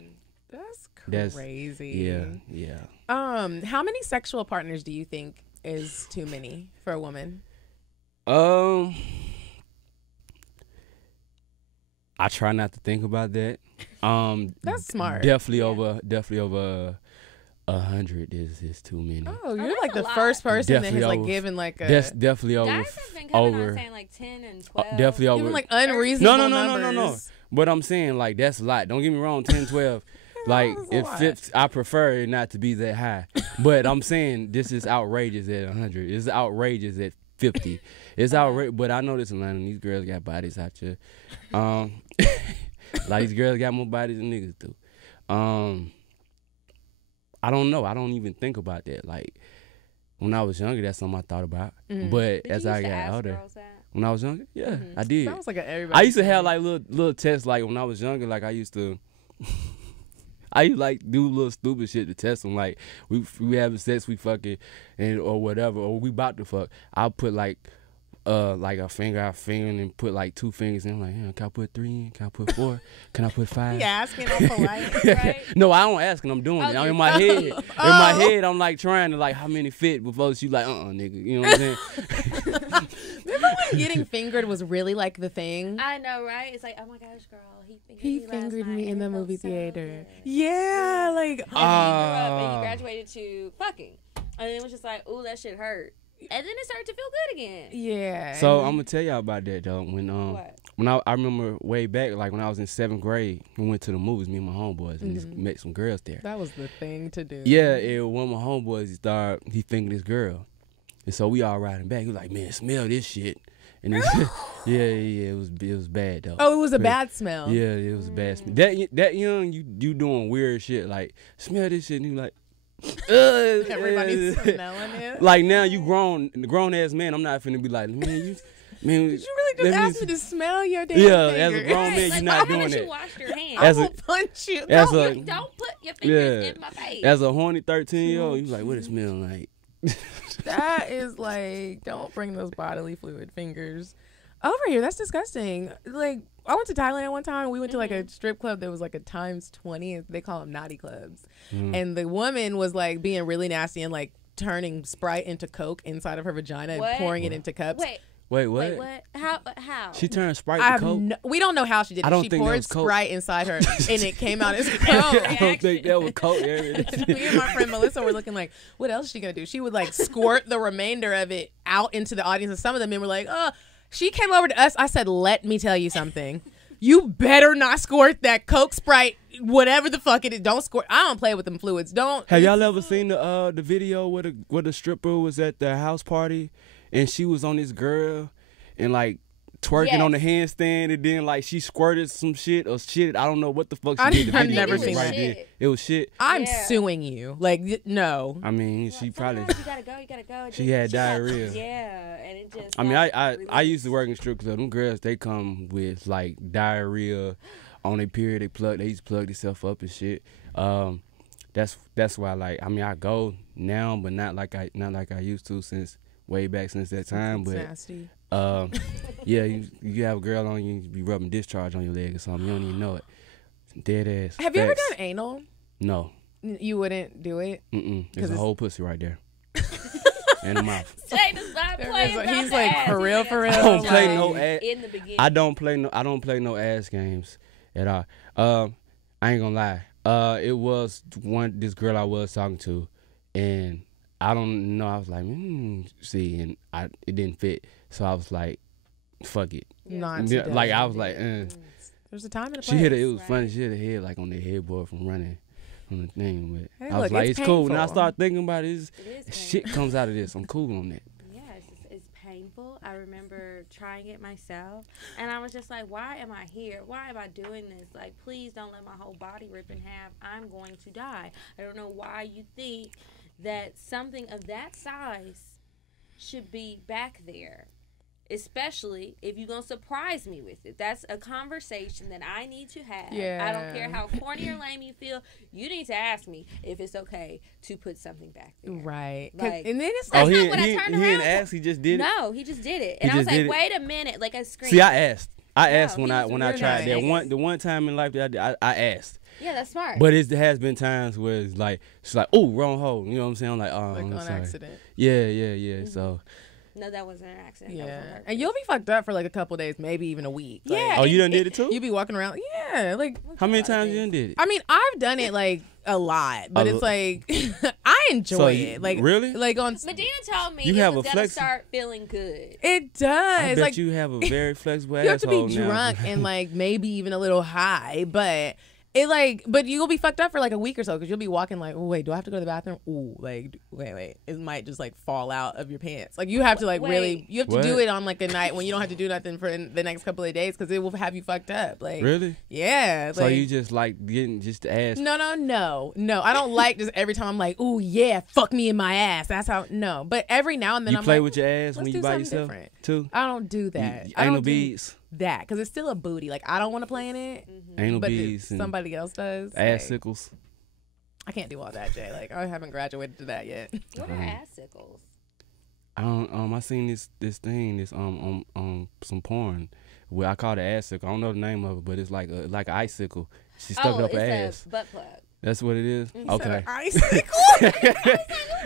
That's crazy. Yeah. How many sexual partners do you think is too many for a woman? I try not to think about that. That's smart. Definitely over 100 is too many. Oh, you're that's like a the lot. first person Definitely that has, like, over- given, like, a... That's definitely over. Guys have been coming over. on saying like 10 and 12. Definitely over. Even, like, unreasonable numbers. No. But I'm saying, like, that's a lot. Don't get me wrong, 10, 12. Like, That's a it lot. fits. I prefer it not to be that high. But I'm saying this is outrageous at 100. It's outrageous at 50. It's outrageous. But I know this in Atlanta. These girls got bodies out here. Like, these girls got more bodies than niggas do. I don't know. I don't even think about that. Like, when I was younger, that's something I thought about. But Did as you I used to got ask older, girls that? when I was younger, yeah, I did. Sounds like everybody. I used to have like little tests. Like when I was younger, like I used to like do little stupid shit to test them. Like we having sex, we fucking, and or whatever, or we about to fuck. I'll put like a finger out finger and then put like 2 fingers in. I'm like, yeah, can I put 3 in? Can I put 4? Can I put 5? Yeah, asking all polite. Right? No, I don't ask, and I'm doing it. I'm in my head. In my head, I'm like trying to like how many fit before she like nigga. You know what I'm saying? Remember when getting fingered was really, like, the thing? I know, right? It's like, oh my gosh, girl, He last fingered night me in and the it felt movie so theater. good. Yeah, like, And then you grew up and you graduated to fucking. And then it was just like, ooh, that shit hurt. And then it started to feel good again. yeah. So I'm gonna tell y'all about that though. What? When I remember way back, like when I was in 7th grade, we went to the movies, me and my homeboys, and just met some girls there. That was the thing to do. Yeah, and one of my homeboys, he fingered this girl, and so we all riding back. He was like, "Man, smell this shit," and it's, yeah, it was bad though. Oh, it was a bad smell. Yeah, it was a bad smell. That young, you doing weird shit like smell this shit, and you like. Everybody's smelling it. Like now you grown ass man. I'm not finna be like, man, Did you really just let ask me to smell your damn Yeah, finger? as a grown man, Like, you're not why doing haven't you that. washed your hands? I As will a- punch you. as No, a- Don't put your fingers Yeah. in my face. As a horny 13-year-old, you like, what it smell like? that is like, don't bring those bodily fluid fingers over here. That's disgusting. Like, I went to Thailand one time. We went to like a strip club that was like a times 20. And they call them naughty clubs. And the woman was like being really nasty and like turning Sprite into Coke inside of her vagina What? and pouring it into cups. Wait, what? Wait, what? How? She turned Sprite I to have Coke? we don't know how she did it. I don't She think that poured was Coke. Sprite inside her and it came out as Coke. I don't think that was Coke. Me and my friend Melissa were looking like, what else is she gonna do? She would like squirt the remainder of it out into the audience, and some of the men were like, oh. She came over to us. I said, let me tell you something. You better not squirt that Coke, Sprite, whatever the fuck it is. Don't squirt. I don't play with them fluids. Don't. Have y'all ever seen the video where the stripper was at the house party and she was on this girl and like twerking on the handstand, and then like she squirted some shit or shit. I don't know what the fuck she did. I've never seen right that. there. It was shit. I'm suing you. Like, no. I mean, she probably. You gotta go. She had diarrhea. Yeah, and it just. I mean, I used to work in strip club. Them girls, they come with like diarrhea on their period. They used to plug themselves up and shit. That's why, like, I mean, I go now, but not like I used to since way back since that time. But nasty. yeah, you have a girl on you be rubbing discharge on your leg or something. You don't even know it. Dead ass. Have you ever done anal? No. You wouldn't do it? There's a whole pussy right there. And a mouth. Jay does not play about He's the like, ass. for real. I don't play no ass. In the beginning. I don't play no ass games at all. I ain't gonna lie. It was this girl I was talking to, and I don't know. I was like, see, and it didn't fit. So I was like, fuck it. Like I was like, There's a time and a place. She hit it. It was funny. She hit her head like on the headboard from running from the thing. But Hey, I was look, like, it's it's cool. painful. Now I start thinking about it. It is Shit comes out of this. I'm cool on that. Yeah, it's painful. I remember trying it myself, and I was just like, why am I here? Why am I doing this? Like, please don't let my whole body rip in half. I'm going to die. I don't know why you think that something of that size should be back there, especially if you're going to surprise me with it. That's a conversation that I need to have. Yeah. I don't care how corny or lame you feel. You need to ask me if it's okay to put something back there. Right. Like, and then it's That's like, not what I turned he didn't around ask. He just did it. no, he just did it. And He I was just did like, it. wait a minute. Like, I screamed. See, I asked. I asked No, when he I was when I really tried that nice. the one time in life that I asked. Yeah, that's smart. But it has been times where it's like she's like, oh, wrong hole. You know what I'm saying? I'm like, oh, like I'm on sorry. accident. Yeah. So. No, that wasn't an accident. That was on Yeah. purpose. And you'll be fucked up for like a couple days, maybe even a week. Like, Yeah. Oh, you done did it too? you be walking around. Yeah. Like, How many times you done did it? I mean, I've done it like a lot, but it's like I enjoy So it. Like, really? Like on. Medina told me You it have was a gonna flex- start feeling good. It does. I bet like you have a very flexible you have to asshole be now. drunk and like maybe even a little high, but it like, but you'll be fucked up for like a week or so because you'll be walking like, oh wait, do I have to go to the bathroom? Ooh, like wait, it might just like fall out of your pants. Like you have to like really, you have to do What? it on like a night when you don't have to do nothing for the next couple of days because it will have you fucked up. Like Really? yeah. So like, you just like getting just the ass? No. I don't like just every time I'm like, ooh yeah, fuck me in my ass. That's how. No, but every now and then You I'm play like, with your ass let's when do you by something yourself different. too? I don't do that. I Anal don't do beads. that because it's still a booty. Like I don't want to play in it, Anal but beads. and somebody else does. ass like, sickles. I can't do all that, Jay. Like I haven't graduated to that yet. What are assicles? I don't. I seen this thing on some porn. Well, I call it an ass sickle. I don't know the name of it, but it's like an icicle. She stuck it up her it's ass. a butt plug. That's what it is. Okay. Icicle.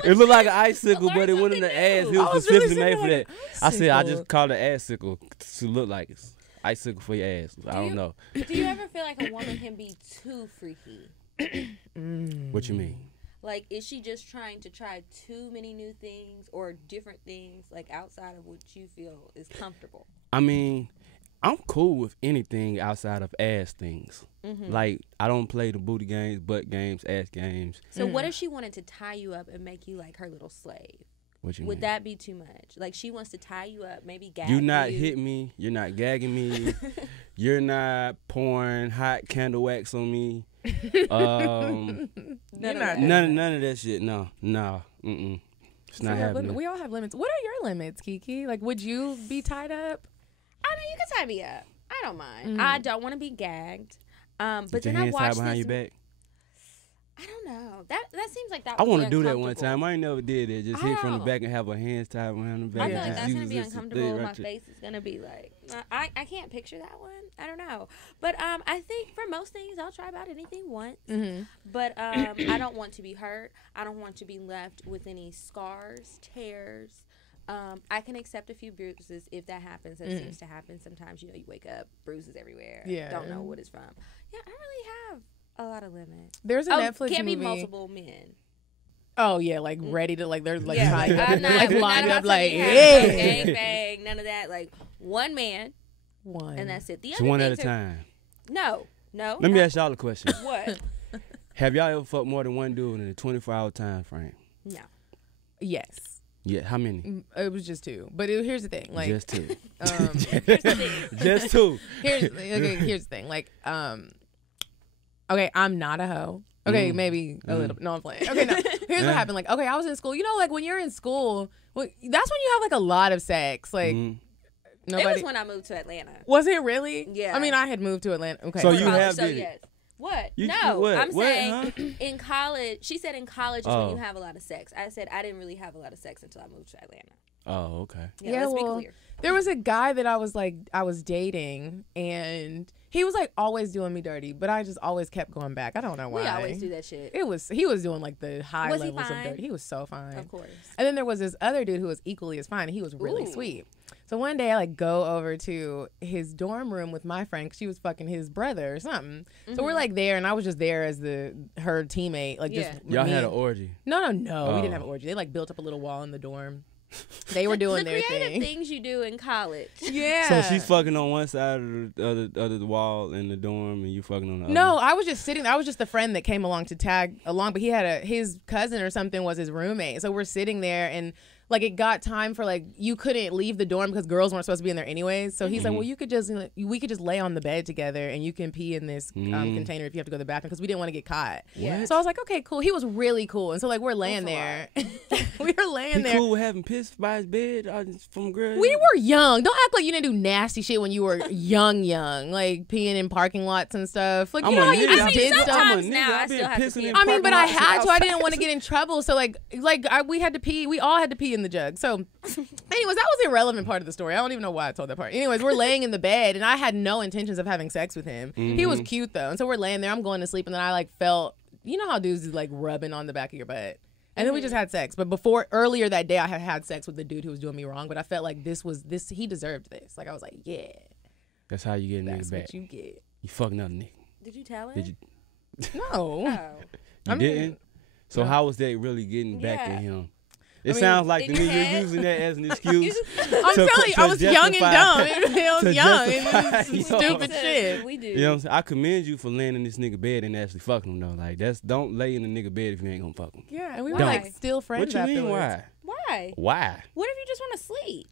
It looked like an icicle, but it Learn wasn't the something ass. new. It I was was really specifically made for sitting that. like, I said I icicle. just called it icicle to look like it's icicle for your ass. I don't know. Do you ever feel like a woman can be too freaky? What you mean? Like, is she just trying to try too many new things or different things, like outside of what you feel is comfortable? I mean, I'm cool with anything outside of ass things. Like, I don't play the booty games, butt games, ass games. So what if she wanted to tie you up and make you like her little slave? What you Would mean? that be too much? Like, she wants to tie you up, maybe gag You not you. hitting me. You're not gagging me. You're not pouring hot candle wax on me. None of that. None of that shit. No. It's not happening. We all have limits. What are your limits, Kiki? Like, would you be tied up? I mean, you can tie me up. I don't mind. I don't want to be gagged. But Get your then I hands tied watched behind this. your back. I don't know. That seems like that. I Would want be to do that one uncomfortable. time. I ain't never did it. Just hit from the Oh. back and have her hands tied behind the back. I feel Yeah. like and that's use gonna be this to uncomfortable. stay My right there. face is gonna be like, I can't picture that one. I don't know, but I think for most things I'll try about anything once. But I don't want to be hurt. I don't want to be left with any scars, tears. I can accept a few bruises if that happens. That seems to happen sometimes. You know, you wake up bruises everywhere. Yeah. Don't know what it's from. Yeah, I don't really have a lot of limits. There's a Netflix can't movie. be multiple men. Oh yeah, like ready to like they're like Yeah, tied up, I'm and they're, not, like we're lined not up about like to be having no yeah. gang bang, none of that. Like one man, One. and that's it. The So other one at a things are- time. No. Let me ask y'all a question. What? Have y'all ever fucked more than one dude in a 24-hour time frame? No. Yes. Yeah, how many? It was just 2. But here's the thing, like Just 2. Just 2. Here's the thing, like okay, I'm not a hoe. Okay, maybe a little bit. No, I'm playing. Okay, no. Here's what happened. Like, okay, I was in school. You know, like when you're in school, well, that's when you have like a lot of sex. Like, nobody. It was when I moved to Atlanta. Was it really? Yeah. I mean, I had moved to Atlanta. Okay. So you have did it. Yes. What? You- no, what? I'm What, saying huh? in college. She said in college is when you have a lot of sex. I said I didn't really have a lot of sex until I moved to Atlanta. Oh, okay. Yeah, let's be well, clear. there was a guy that I was dating, and he was like always doing me dirty, but I just always kept going back. I don't know why. We always do that shit. He was doing like the high Was he levels of fine? dirty. He was so fine. Of course. And then there was this other dude who was equally as fine. And he was really Ooh. sweet. So one day I like go over to his dorm room with my friend 'cause she was fucking his brother or something. So we're like there, and I was just there as her teammate. Like Yeah. just Y'all me had and- an orgy. No. We Oh. didn't have an orgy. They like built up a little wall in the dorm. They were doing The their creative thing. things you do in college. Yeah. So she's fucking on one side of the wall in the dorm, and you fucking on the other. No, I was just sitting there. I was just the friend that came along to tag along, but he had his cousin or something was his roommate. So we're sitting there, and like it got time for like you couldn't leave the dorm because girls weren't supposed to be in there anyways. So he's like, well, we could just lay on the bed together, and you can pee in this container if you have to go to the bathroom because we didn't want to get caught. Yeah. So I was like, okay, cool. He was really cool, and so like we're laying there. We were laying He there. cool with having pissed by his bed from girls. We were young. Don't act like you didn't do nasty shit when you were young, like peeing in parking lots and stuff. Like, you know how you just did stuff? sometimes now I still have to pee in I mean, but I parking had lots to. I outside. didn't want to get in trouble. So we had to pee. We all had to pee in the jug. So anyways, that was the irrelevant part of the story. I don't even know why I told that part. Anyways, we're laying in the bed, and I had no intentions of having sex with him. He was cute though. And so we're laying there. I'm going to sleep, and then I like felt, you know how dudes is like rubbing on the back of your butt. And then we just had sex. But earlier that day, I had sex with the dude who was doing me wrong. But I felt like he deserved this. Like I was like, yeah, That's how you get a nigga that's back. what you get. You fucking another nigga. Did you tell him? Did you? No. Oh. You I mean, didn't? So how was that really getting back Yeah. at him? It mean, sounds like to in me your you're head? using that as an excuse. I'm telling you, I was young and dumb. I was to young justify and your- stupid shit. We do. You know what I'm saying? I commend you for laying in this nigga bed and actually fucking him though. Like don't lay in the nigga bed if you ain't gonna fuck him. Yeah, and we were Don't. like still friends What you afterwards. mean why? Why? Why? What if you just want to sleep?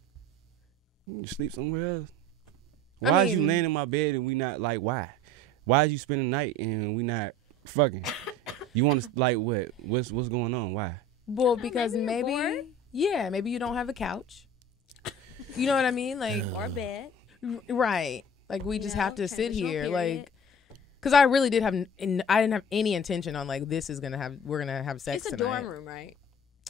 You sleep somewhere else. I Why is you mean- laying in my bed and we not like why? Why is you spending the night and we not fucking? You want to like what? What's going on? Why? Well, because maybe you're maybe, bored. yeah, maybe you don't have a couch. You know what I mean? Like, Or bed? right? Like we just know, have to sit transitional here, period. like, because I really did have, I didn't have any intention on like we're gonna have sex It's a tonight. dorm room, right?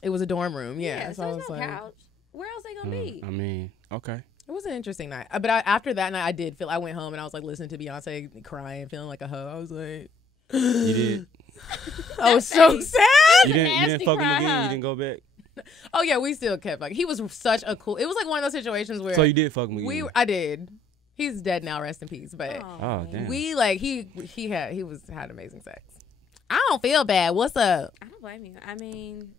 It was a dorm room, yeah. so I there's was no like, couch. Where else they gonna be? I mean, okay. it was an interesting night. But after that night, I did feel. I went home and I was like listening to Beyonce, crying, feeling like a hoe. I was like, You did. I was so sad. You didn't nasty fuck him cry, again. huh? You didn't go back. Oh yeah, we still kept like he was such a cool. It was like one of those situations where So you did fuck him again. I did. He's dead now, rest in peace. But Oh damn. we like he had amazing sex. I don't feel bad. What's up? I don't blame you. I mean,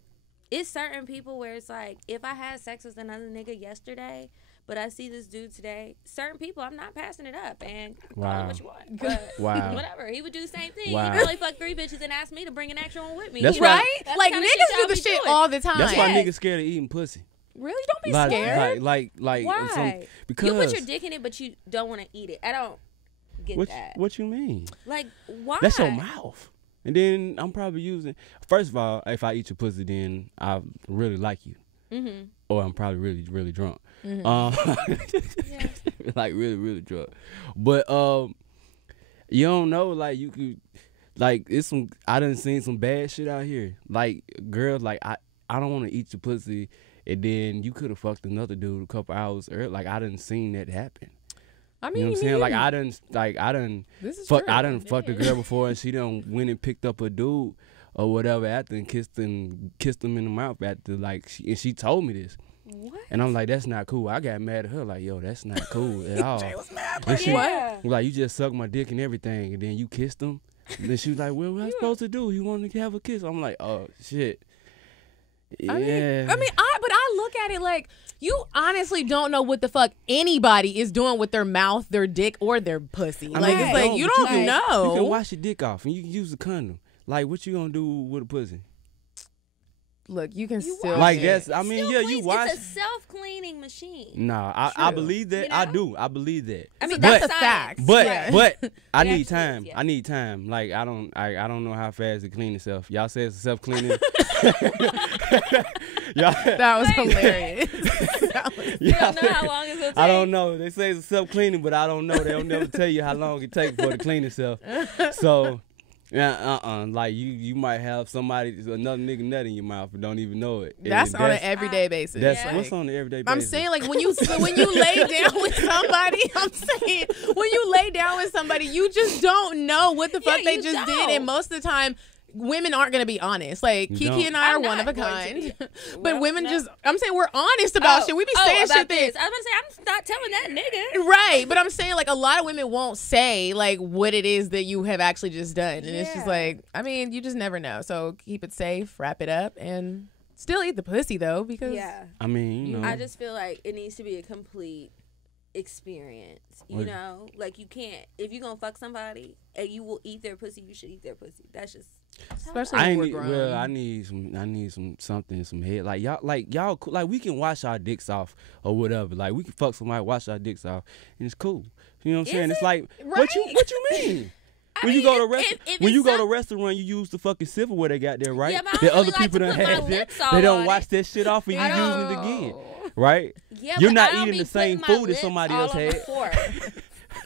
it's certain people where it's like, if I had sex with another nigga yesterday, but I see this dude today, certain people, I'm not passing it up. And call Wow. him what you want. But Wow. whatever. He would do the same thing. Wow. He probably fuck 3 bitches and ask me to bring an extra one with me. That's You know? why- Right? That's Like the kinda niggas shit do y'all the be shit doing. all the time. That's why Yes. niggas scared of eating pussy. Really? Don't be Like, scared. like Why? because You put your dick in it, but you don't want to eat it. I don't get that. what you mean? Like, why? That's your mouth. And then I'm probably using. First of all, if I eat your pussy, then I really like you. Mm-hmm. Or I'm probably really, really drunk. Yeah. Like really, really drunk. But you don't know. Like you could, like it's some. I done seen some bad shit out here. Like girls, like I don't want to eat your pussy, and then you could have fucked another dude a couple hours earlier. Like I done seen that happen. I You mean, know what I'm saying? Like I done This is fuck, true. I done fucked a girl before, and she done went and picked up a dude or whatever after and kissed him in the mouth after. Like she told me this, What? and I'm like, that's not cool. I got mad at her, like, yo, that's not cool at all. mad. And she, Yeah. like, you just sucked my dick and everything, and then you kissed him. And then she was like, well, what am I supposed to do? He wanted to have a kiss. I'm like, oh shit. Yeah. I mean, but I look at it like you honestly don't know what the fuck anybody is doing with their mouth, their dick, or their pussy. I Like mean, it's like you but don't can- know. You can wash your dick off and you can use a condom. Like, what you gonna do with a pussy? Look, you can still like get- that's. I mean, Still yeah, cleans. you watch. It's a self-cleaning machine. Nah, I True. believe that. You I know? do. I believe that. I mean, That's that's a science. fact. But Yeah. but I It need actually time. is, yeah. I need time. Like I don't know how fast it clean itself. Y'all say it's self cleaning. Y'all, That was hilarious. That was- You don't know how long it's gonna take. I don't know. They say it's self cleaning, but I don't know. They'll never tell you how long it takes for it to clean itself. So yeah, like you might have another nigga nut in your mouth and don't even know it. And That's on an everyday basis. That's Like, what's on an everyday basis. I'm saying, like, when you lay down with somebody, I'm saying, when you lay down with somebody, you just don't know what the fuck Yeah, they you just did. don't. And most of the time, women aren't going to be honest. Like, You Kiki don't. and I are I'm one of a not going kind. to But Well, women no. just, I'm saying, we're honest about shit. We be saying about shit this. that. I was gonna say I'm not telling that nigga. Right, but I'm saying, like, a lot of women won't say, like, what it is that you have actually just done. And it's just Yeah. like, I mean, you just never know. So keep it safe, wrap it up, and still eat the pussy, though, because Yeah. I mean, you know. I just feel like it needs to be a complete experience. You What- know, like you can't if you gonna fuck somebody and you will eat their pussy, you should eat their pussy. That's just especially I when ain't we're need, grown. well, I need some head. Like y'all cool. Like we can wash our dicks off or whatever. Like we can fuck somebody, wash our dicks off, and it's cool. You know what I'm Is saying? It's it? like Right? what you mean? I When you mean, go to if when it's you go to some- restaurant, you use the fucking silverware they got there, right? Yeah, but I that don't other really like people to done put my had there. lips all They don't on wash it. that shit off and you I using it don't. again, right? Yeah, You're but not I don't eating be the same putting my food as lips somebody all else over had. the fork.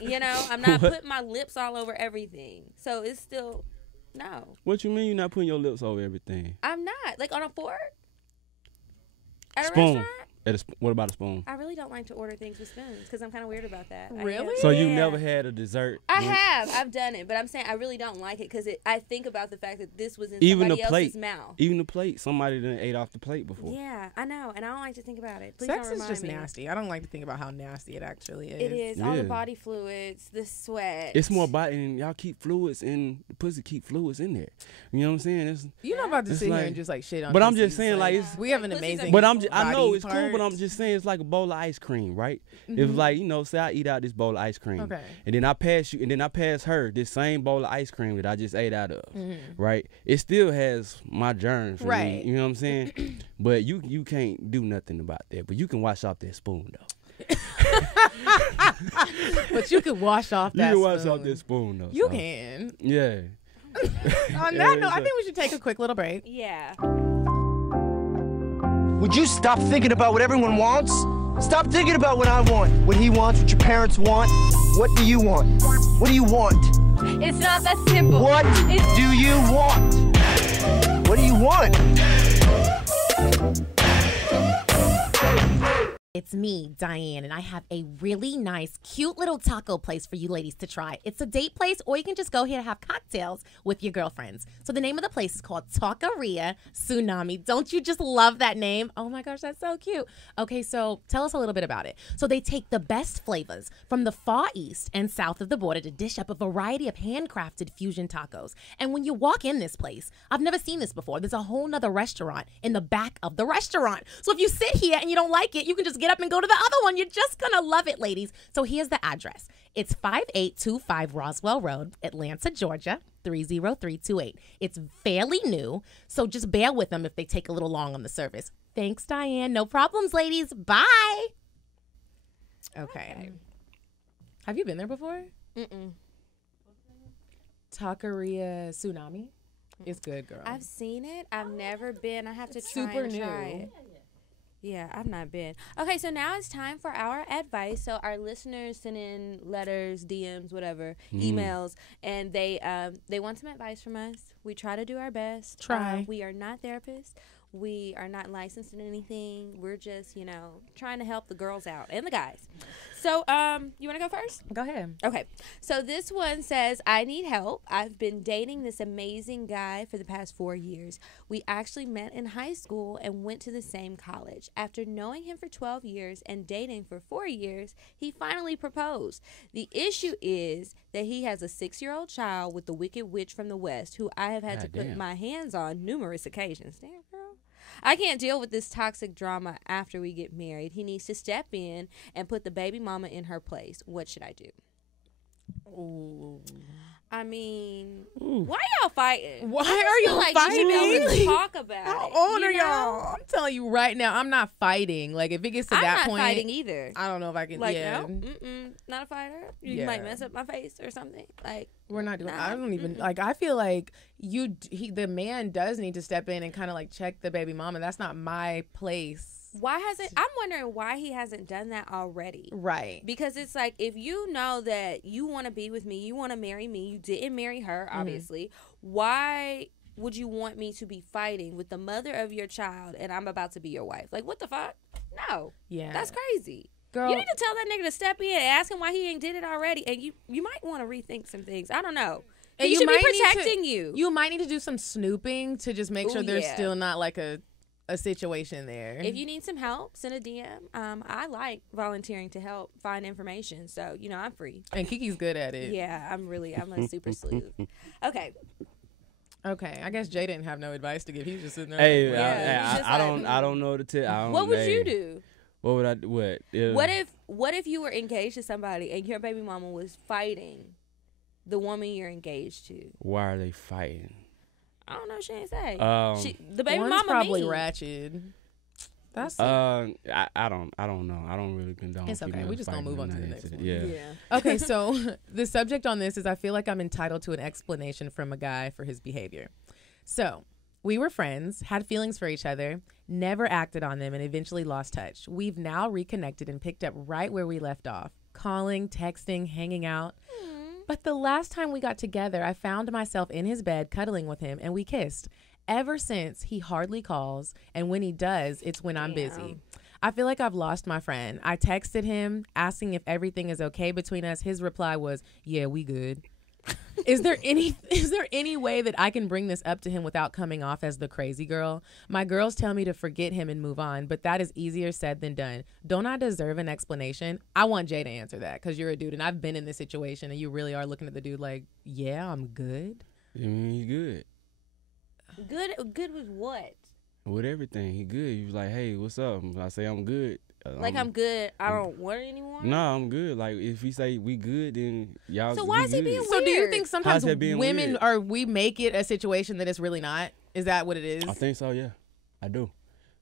You know, I'm not What? putting my lips all over everything. So it's still no. What you mean you're not putting your lips over everything? I'm not like on a fork at a Spoon. restaurant. What about a spoon? I really don't like to order things with spoons because I'm kind of weird about that. Really? So you Yeah. never had a dessert? I when- have. I've done it, but I'm saying I really don't like it because I think about the fact that this was in Even somebody the plate. else's mouth. Even the plate. Somebody done ate off the plate before. Yeah, I know, and I don't like to think about it. Please Sex don't is remind just me. nasty. I don't like to think about how nasty it actually is. It is all the Yeah. body fluids, the sweat. It's more body, and y'all keep fluids in the pussy. Keep fluids in there. You know what I'm saying? It's, You're not about to It's sit like- here and just like shit on. but I'm just pussies, saying, like, it's- we have an Like, pussies are amazing. but I know body it's cool. But I'm parts. just saying, it's like a bowl of ice cream, right? It was like, say I eat out this bowl of ice cream, Okay. and then I pass you, and then I pass her this same bowl of ice cream that I just ate out of, right? It still has my germs, from me, Right. you know what I'm saying? But you can't do nothing about that. But you can wash off that spoon though. But you could wash off You that. can wash spoon. off that spoon though. You so. can. Yeah. On that note, I think we should take a quick little break. Yeah. Would you stop thinking about what everyone wants? Stop thinking about what I want, what he wants, what your parents want. What do you want? What do you want? It's not that simple. What do you want? What do you want? It's me, Diane, and I have a really nice, cute little taco place for you ladies to try. It's a date place, or you can just go here to have cocktails with your girlfriends. So the name of the place is called Taqueria Tsunami. Don't you just love that name? Oh my gosh, that's so cute. Okay, so tell us a little bit about it. So they take the best flavors from the far east and south of the border to dish up a variety of handcrafted fusion tacos. And when you walk in this place, I've never seen this before. There's a whole nother restaurant in the back of the restaurant. So if you sit here and you don't like it, you can just get up and go to the other one. You're just gonna love it, ladies. So here's the address. It's 5825 Roswell Road, Atlanta, Georgia, 30328. It's fairly new, so just bear with them if they take a little long on the service. Thanks, Diane. No problems, ladies. Bye. Okay. Have you been there before? Taqueria Tsunami. It's good, girl. I've seen it. I've never been. I have to try super and try new. it. Yeah, I've not been. Okay, so now it's time for our advice. So our listeners send in letters, DMs, whatever, emails, and they want some advice from us. We try to do our best. Try. We are not therapists. We are not licensed in anything. We're just, trying to help the girls out and the guys. So, you want to go first? Go ahead. Okay, so this one says, I need help. I've been dating this amazing guy for the past 4 years. We actually met in high school and went to the same college. After knowing him for 12 years and dating for 4 years, he finally proposed. The issue is that he has a 6-year-old child with the Wicked Witch from the West, who I have had to put Goddamn. my hands on numerous occasions. Damn, girl. I can't deal with this toxic drama after we get married. He needs to step in and put the baby mama in her place. What should I do? Ooh. I mean, why y'all fighting? Why I just are feel y'all like you should be able to fighting? talk about How it. old are you know? y'all? I'm telling you right now, I'm not fighting. Like, if it gets to that I'm point, not fighting either. I don't know if I can. Like, yeah. no, not a fighter. You might mess up my face or something. Like, We're not doing. nah, I don't even like. I feel like the man does need to step in and kind of like check the baby mama. That's not my place. Why hasn't? I'm wondering why he hasn't done that already. Right. Because it's like, if you know that you want to be with me, you want to marry me, you didn't marry her, obviously. Why would you want me to be fighting with the mother of your child and I'm about to be your wife? Like, what the fuck? No. Yeah. That's crazy. Girl, you need to tell that nigga to step in and ask him why he ain't did it already. And you might want to rethink some things. I don't know. and He you should be might need to- protecting you. You might need to do some snooping to just make sure Ooh, there's yeah. still not like a situation there. If you need some help, send a DM. I like volunteering to help find information. So, I'm free. and Kiki's good at it. Yeah, I'm a super sleuth. Okay. Okay, I guess Jay didn't have no advice to give. He was just sitting there. Hey, like, I don't know the tip. What would you do? What would I do? What if you were engaged to somebody and your baby mama was fighting the woman you're engaged to? Why are they fighting? I don't know. She ain't say. The baby One's mama probably mean. ratchet. That's I don't know. I don't really condone. It's okay. females We just gonna fighting move on or to the nothing. next one. Yeah. Okay, so the subject on this is I feel like I'm entitled to an explanation from a guy for his behavior. So we were friends, had feelings for each other, never acted on them, and eventually lost touch. We've now reconnected and picked up right where we left off, calling, texting, hanging out. But the last time we got together, I found myself in his bed cuddling with him, and we kissed. Ever since, he hardly calls, and when he does, it's when I'm busy. I feel like I've lost my friend. I texted him asking if everything is okay between us. His reply was, "Yeah, we good." Is there any way that I can bring this up to him without coming off as the crazy girl? My girls tell me to forget him and move on, but that is easier said than done. Don't I deserve an explanation? I want Jay to answer that because you're a dude and I've been in this situation and you really are looking at the dude like, yeah, I'm good. I mean, he good. Good with what? With everything, he good. He was like, "Hey, what's up?" I say, "I'm good." Like, I'm good. I don't want it anymore. No, I'm good. Like, if he say we good, then y'all. So why is he being weird? So do you think sometimes How's that being women weird? we make it a situation that it's really not? Is that what it is? I think so. Yeah, I do.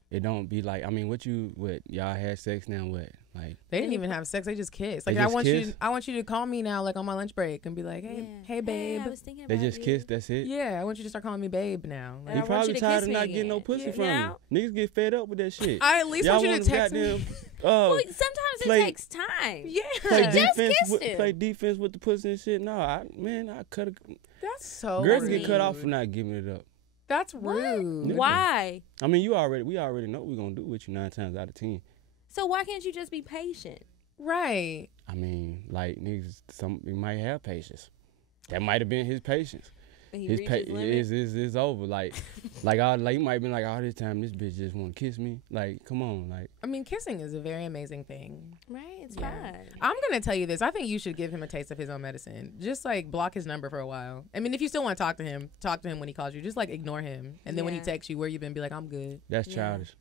It don't be like, I mean, what y'all had sex now? What, like? They didn't even have sex. They just kissed. Like, They just I kissed? want you to call me now, like on my lunch break, and be like, hey babe. I was thinking They about just you. kissed. That's it. Yeah, I want you to start calling me babe now. Like, And I He want probably you to tired kiss of me not getting no again. pussy Yeah, from yeah. me. Niggas get fed up with that shit. I at least Y'all want you to text me. Well, sometimes play- it takes time. Yeah. Play Just defense. kissed him. Play defense with the pussy and shit. No, I cut. That's so Girls rude. get cut off for not giving it up. That's rude. Why? I mean, we already know what we're gonna do with you 9 times out of 10. So why can't you just be patient? Right. I mean, like, niggas, we might have patience. That might have been his patience. He His reached his limit? is over. Like he might have been like, all this time, this bitch just want to kiss me. Like, come on, like. I mean, kissing is a very amazing thing. Right? It's Yeah. fine. I'm going to tell you this. I think you should give him a taste of his own medicine. Just, like, block his number for a while. I mean, if you still want to talk to him when he calls you. Just, like, ignore him. And then when he Yeah. texts you, where you been, be like, I'm good. That's Yeah. childish.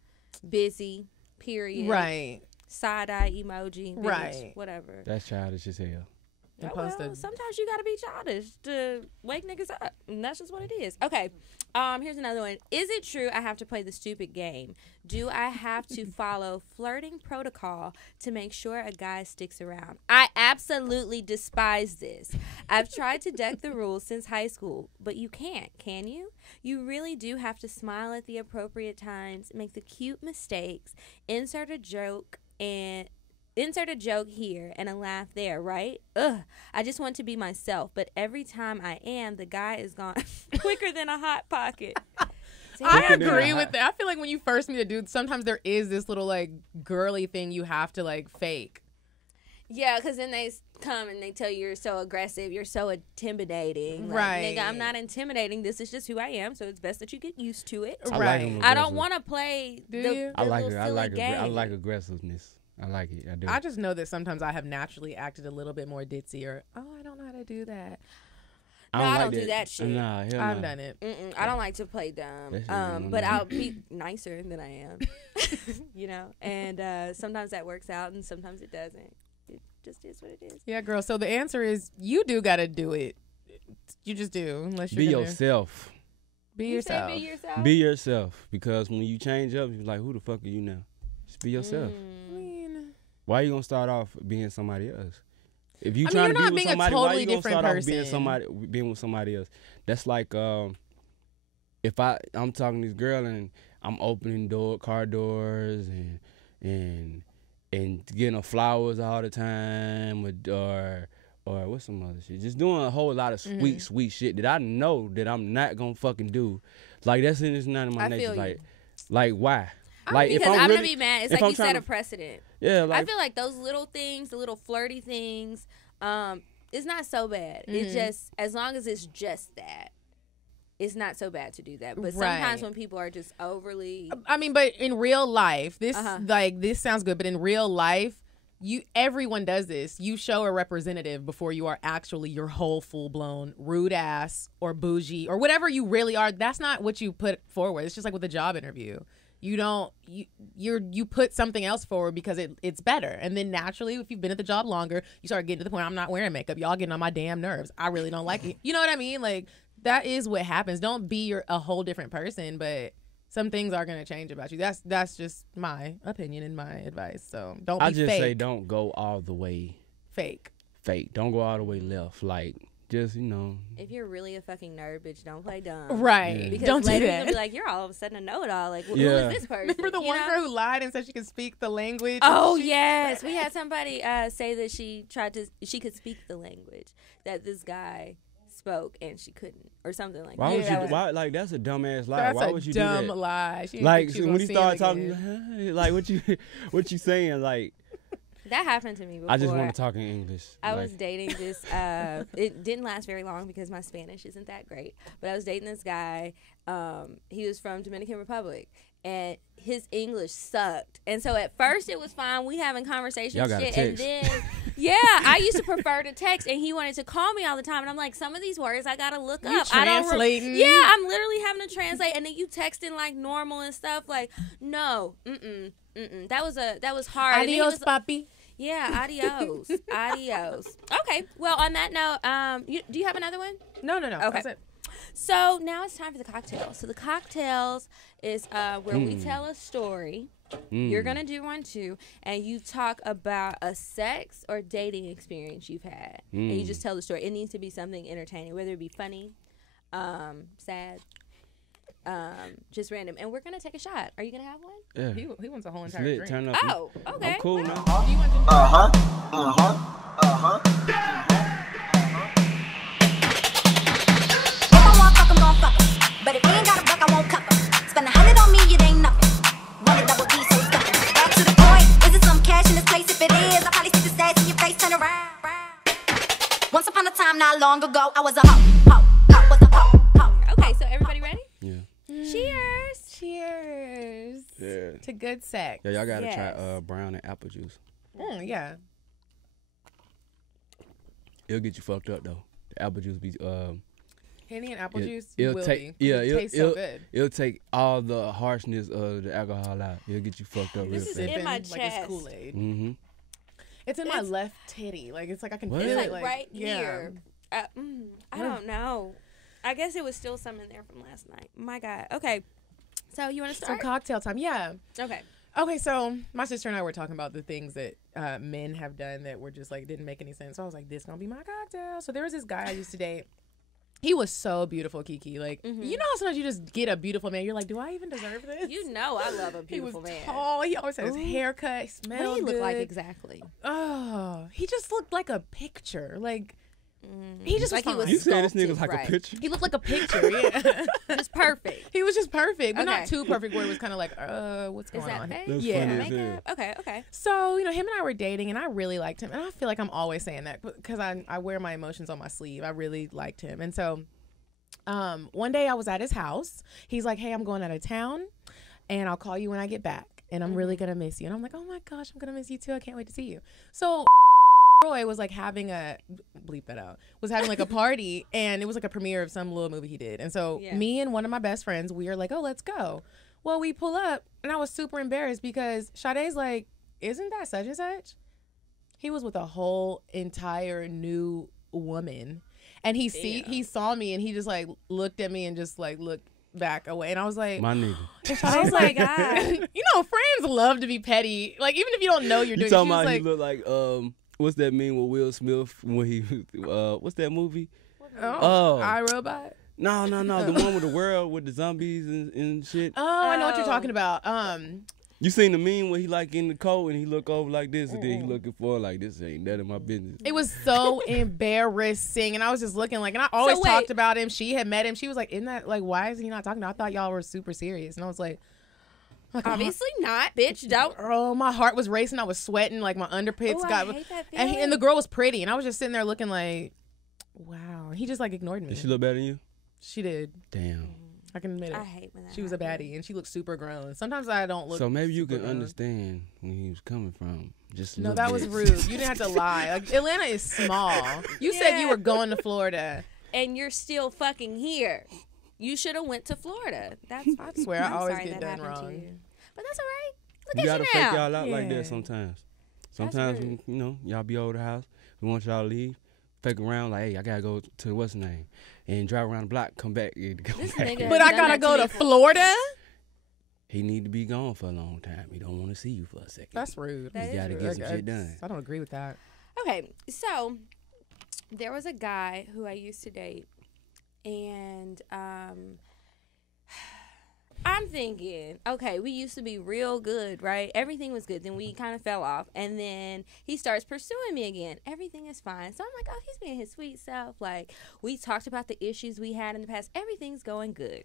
Busy. Period. Right. Side-eye emoji. Bitch, Right. Whatever. That's childish as hell. And Oh, post well, a- sometimes you gotta be childish to wake niggas up, and that's just what it is. Okay, here's another one. Is it true I have to play the stupid game? Do I have to follow flirting protocol to make sure a guy sticks around? I absolutely despise this. I've tried to deck the rules since high school, but you can't, can you? You really do have to smile at the appropriate times, make the cute mistakes, insert a joke here and a laugh there, right? Ugh, I just want to be myself, but every time I am, the guy is gone quicker than a hot pocket. I Quicker than agree a with hot- that. I feel like when you first meet a dude, sometimes there is this little, like, girly thing you have to, like, fake. Yeah, because then they come and they tell you you're so aggressive, you're so intimidating. Like, Right. Nigga, I'm not intimidating. This is just who I am, so it's best that you get used to it. I like Right. him I don't aggressive. want to play Do the, you? the I like little it. silly I game. like aggressiveness. I like it. I do. I just know that sometimes I have naturally acted a little bit more ditzy or, oh, I don't know how to do that. No, I don't do that shit. Nah, hell I've nah. done it. I don't like to play dumb, That shit is but annoying. I'll be nicer than I am, you know. And sometimes that works out, and sometimes it doesn't. It just is what it is. Yeah, girl. So the answer is you do got to do it. You just do, unless Be you're yourself. Be You say yourself. be yourself. Be yourself. Because when you change up, you're like, who the fuck are you now? Just be yourself. I mean, Why you gonna start off being somebody else? If you I mean, trying you're to not be with being a somebody, why totally you gonna different start off person. being with somebody else? That's like if I'm talking to this girl and I'm opening car doors and getting her flowers all the time or what's some other shit? Just doing a whole lot of sweet shit that I know that I'm not gonna fucking do. Like that's not in my nature. Like why? Like because if I'm really, gonna be mad. It's if like I'm you set trying a to- precedent. Yeah, like I feel like those little things, the little flirty things, it's not so bad. It's just as long as it's just that, it's not so bad to do that. But sometimes when people are just overly, I mean, but in real life, this sounds good, but in real life, everyone does this. You show a representative before you are actually your whole full-blown rude ass or bougie or whatever you really are. That's not what you put forward. It's just like with a job interview. You put something else forward because it's better. And then naturally, if you've been at the job longer, you start getting to the point, I'm not wearing makeup. Y'all getting on my damn nerves. I really don't like it. You know what I mean? Like, that is what happens. Don't be a whole different person, but some things are going to change about you. That's just my opinion and my advice. So don't be I just fake. say don't go all the way Fake. Don't go all the way left. Like just if you're really a fucking nerd, bitch, don't play dumb. Right. Yeah. Because Don't do later that. you're gonna be like, you're all of a sudden a know-it-all. Like, who Yeah. is this person? Remember the You one know? girl who lied and said she could speak the language? Oh yes, we had somebody say that she could speak the language that this guy spoke and she couldn't, or something like why that. would you? That was- Why like that's a dumbass lie? That's why a would you dumb do that? lie. She didn't Like think she was when gonna you see start him talking, again. like what you saying? Like That happened to me before. I just want to talk in English. I like, was dating this, it didn't last very long because my Spanish isn't that great, but I was dating this guy, he was from Dominican Republic, and his English sucked, and so at first it was fine, we having conversations Y'all gotta shit, and text. then, yeah, I used to prefer to text, and he wanted to call me all the time, and I'm like, some of these words I gotta look You up. I don't translating? yeah, I'm literally having to translate, and then you texting like normal and stuff, like, no, that was hard. And then he Adios, was- papi. yeah, adios. Adios. Okay, well, on that note, do you have another one? No. Okay. That's it. So now it's time for the cocktails. So the cocktails is where we tell a story. You're going to do one too, and you talk about a sex or dating experience you've had. And you just tell the story. It needs to be something entertaining, whether it be funny, sad, just random. And we're going to take a shot. Are you going to have one? yeah. He wants a whole It's entire lit. drink. Turn up. Oh, okay. I'm cool well, now. Do you want If I want fuck, I'm gon' fuck 'em. But if he ain't got a buck, I won't cuff 'em. Spend 100 on me, it ain't nothing. Want a double D, so stuff 'em. Back to the point, is it some cash in this place? If it is, I'll probably stick the stats in your face, turn around. Once upon a time, not long ago, I was a hoe, was a hoe. Okay, so everybody ready? Yeah. Cheers. Cheers. Yeah. To good sex. Yeah, y'all gotta Yes. try brown and apple juice. Yeah. It'll get you fucked up though. The apple juice be Henny and apple juice it'll will take be. It tastes so good. It'll take all the harshness of the alcohol out. It'll get you fucked up real This is fast. in my Like chest. it's Kool-Aid. Mm-hmm. It's in my left titty. Like it's like I can What? feel It's it. like Like right yeah. here. I don't know. I guess it was still some in there from last night. My God. Okay. So you want to So start? cocktail time. Yeah. Okay. Okay, so my sister and I were talking about the things that men have done that were just like didn't make any sense. So I was like, this gonna be my cocktail. So there was this guy I used to date. He was so beautiful, Kiki. Like, you know how sometimes you just get a beautiful man. You're like, do I even deserve this? You know I love a He was beautiful man. tall. He always had his haircut. He What smelled do you look like good. exactly? Oh, he just looked like a picture. Like, he just Like was he was fine. You said this sculpted, nigga's like right. a picture. He looked like a picture, yeah. Just perfect. He was just perfect, but Okay. not too perfect where it was kind of like, what's Is going that on? fake? That's Yeah. funny as hell. Makeup? Okay, okay. So, him and I were dating, and I really liked him. And I feel like I'm always saying that because I wear my emotions on my sleeve. I really liked him. And so one day I was at his house. He's like, hey, I'm going out of town, and I'll call you when I get back. And I'm really going to miss you. And I'm like, oh, my gosh, I'm going to miss you, too. I can't wait to see you. So Roy was like having was having like a party, and it was like a premiere of some little movie he did. And so me and one of my best friends, we are like, oh, let's go. Well, we pull up, and I was super embarrassed because Sade's like, isn't that such and such? He was with a whole entire new woman. And he saw me and he just like looked at me and just like looked back away. And I was like, my nigga. I was like, God. You know, friends love to be petty. Like, even if you don't know you're doing it. Talking about he look like, what's that meme with Will Smith when he, what's that movie? iRobot? No. The one with the world with the zombies and shit. Oh, I know what you're talking about. You seen the meme where he like in the coat and he look over like this and then he looking for like, this ain't none of my business. It was so embarrassing. And I was just looking like, and I always talked about him. She had met him. She was like, isn't that like, why is he not talking? I thought y'all were super serious. And I was like obviously not, bitch. Don't. Oh, my heart was racing. I was sweating. Like my underpits got. I hate that feeling. And the girl was pretty. And I was just sitting there looking like, wow. He just like ignored me. Did she look better than you? She did. Damn. I can admit it. I hate when that She was a baddie, and she looked super grown. Sometimes I don't look. So maybe you can grown. understand when he was coming from. Just a no, little that bit. was rude. You didn't have to lie. Like Atlanta is small. You said you were going to Florida, and you're still fucking here. You should have went to Florida. That's. I swear, I always get done wrong. But that's all right. Look you at gotta you fake now. y'all out like that sometimes. Sometimes when, you know, y'all be over the house, we want y'all to leave. Fake around like, hey, I gotta go to what's the name, and drive around the block, come back. But I gotta go to Florida. He need to be gone for a long time. He don't want to see you for a second. That's rude. You gotta get some shit done. I don't agree with that. Okay, so there was a guy who I used to date, and I'm thinking, okay, we used to be real good, right? Everything was good. Then we kind of fell off. And then he starts pursuing me again. Everything is fine. So I'm like, oh, he's being his sweet self. Like, we talked about the issues we had in the past. Everything's going good.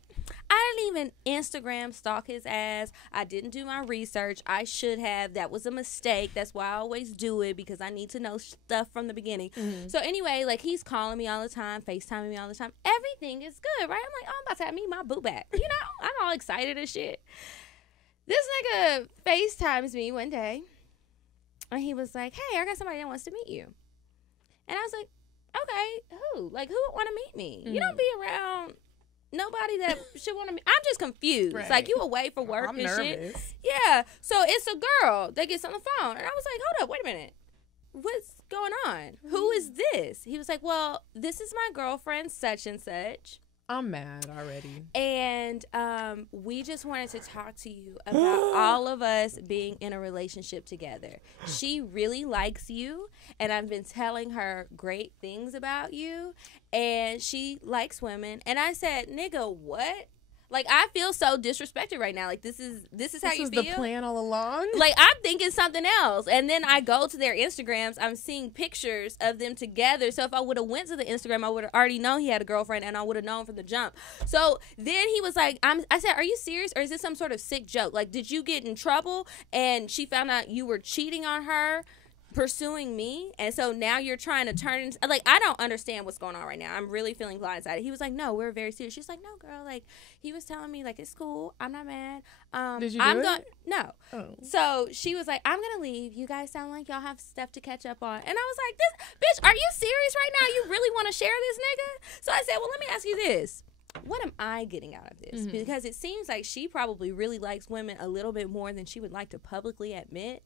I didn't even Instagram stalk his ass. I didn't do my research. I should have. That was a mistake. That's why I always do it, because I need to know stuff from the beginning. Mm-hmm. So anyway, like, he's calling me all the time, FaceTiming me all the time. Everything is good, right? I'm like, oh, I'm about to have me my boo back. You know, I'm all excited as shit. This nigga FaceTimes me one day, and he was like, hey, I got somebody that wants to meet you. And I was like, okay, who? Like, who would want to meet me? You don't be around nobody that should want to meet. I'm just confused. Right. Like, you away for work and nervous. Shit. Yeah. So it's a girl that gets on the phone. And I was like, hold up, wait a minute. What's going on? Mm-hmm. Who is this? He was like, well, this is my girlfriend, such and such. I'm mad already. And we just wanted to talk to you about all of us being in a relationship together. She really likes you, and I've been telling her great things about you, and she likes women. And I said, nigga, what? Like, I feel so disrespected right now. Like, this is how you feel? This was the plan all along? Like, I'm thinking something else. And then I go to their Instagrams. I'm seeing pictures of them together. So if I would have went to the Instagram, I would have already known he had a girlfriend, and I would have known from the jump. So then he was like, I said, are you serious? Or is this some sort of sick joke? Like, did you get in trouble and she found out you were cheating on her, pursuing me, and so now you're trying to turn into, like, I don't understand what's going on right now. I'm really feeling blindsided. He was like, no, we're very serious. She's like, no, girl, like, he was telling me, like, it's cool, I'm not mad. Did you do it? No. Oh. So she was like, I'm gonna leave. You guys sound like y'all have stuff to catch up on. And I was like, this bitch, are you serious right now? You really want to share this nigga? So I said, well, let me ask you this. What am I getting out of this? Mm-hmm. Because it seems like she probably really likes women a little bit more than she would like to publicly admit.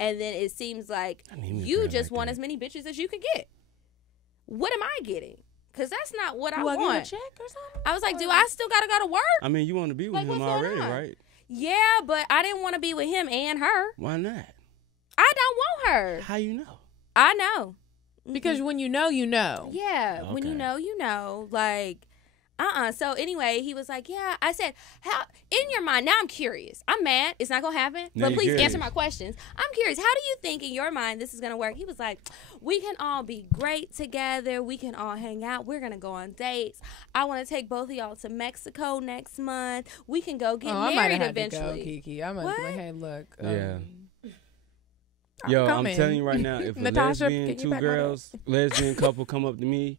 And then it seems like you just want as many bitches as you can get. What am I getting? Because that's not what I want. Do I get a check or something? I was like, do I still got to go to work? I mean, you want to be with him already, right? Yeah, but I didn't want to be with him and her. Why not? I don't want her. How you know? I know. Because when you know, you know. Yeah, okay. When you know, you know. Like, So anyway, he was like, yeah. I said, how, in your mind, now I'm curious. I'm mad. It's not going to happen. But please answer my questions. I'm curious. How do you think in your mind this is going to work? He was like, we can all be great together. We can all hang out. We're going to go on dates. I want to take both of y'all to Mexico next month. We can go get married eventually. I might have to go, Kiki. I might be like, hey, look. Yeah. Yo, I'm telling you right now, if Natasha, lesbian couple come up to me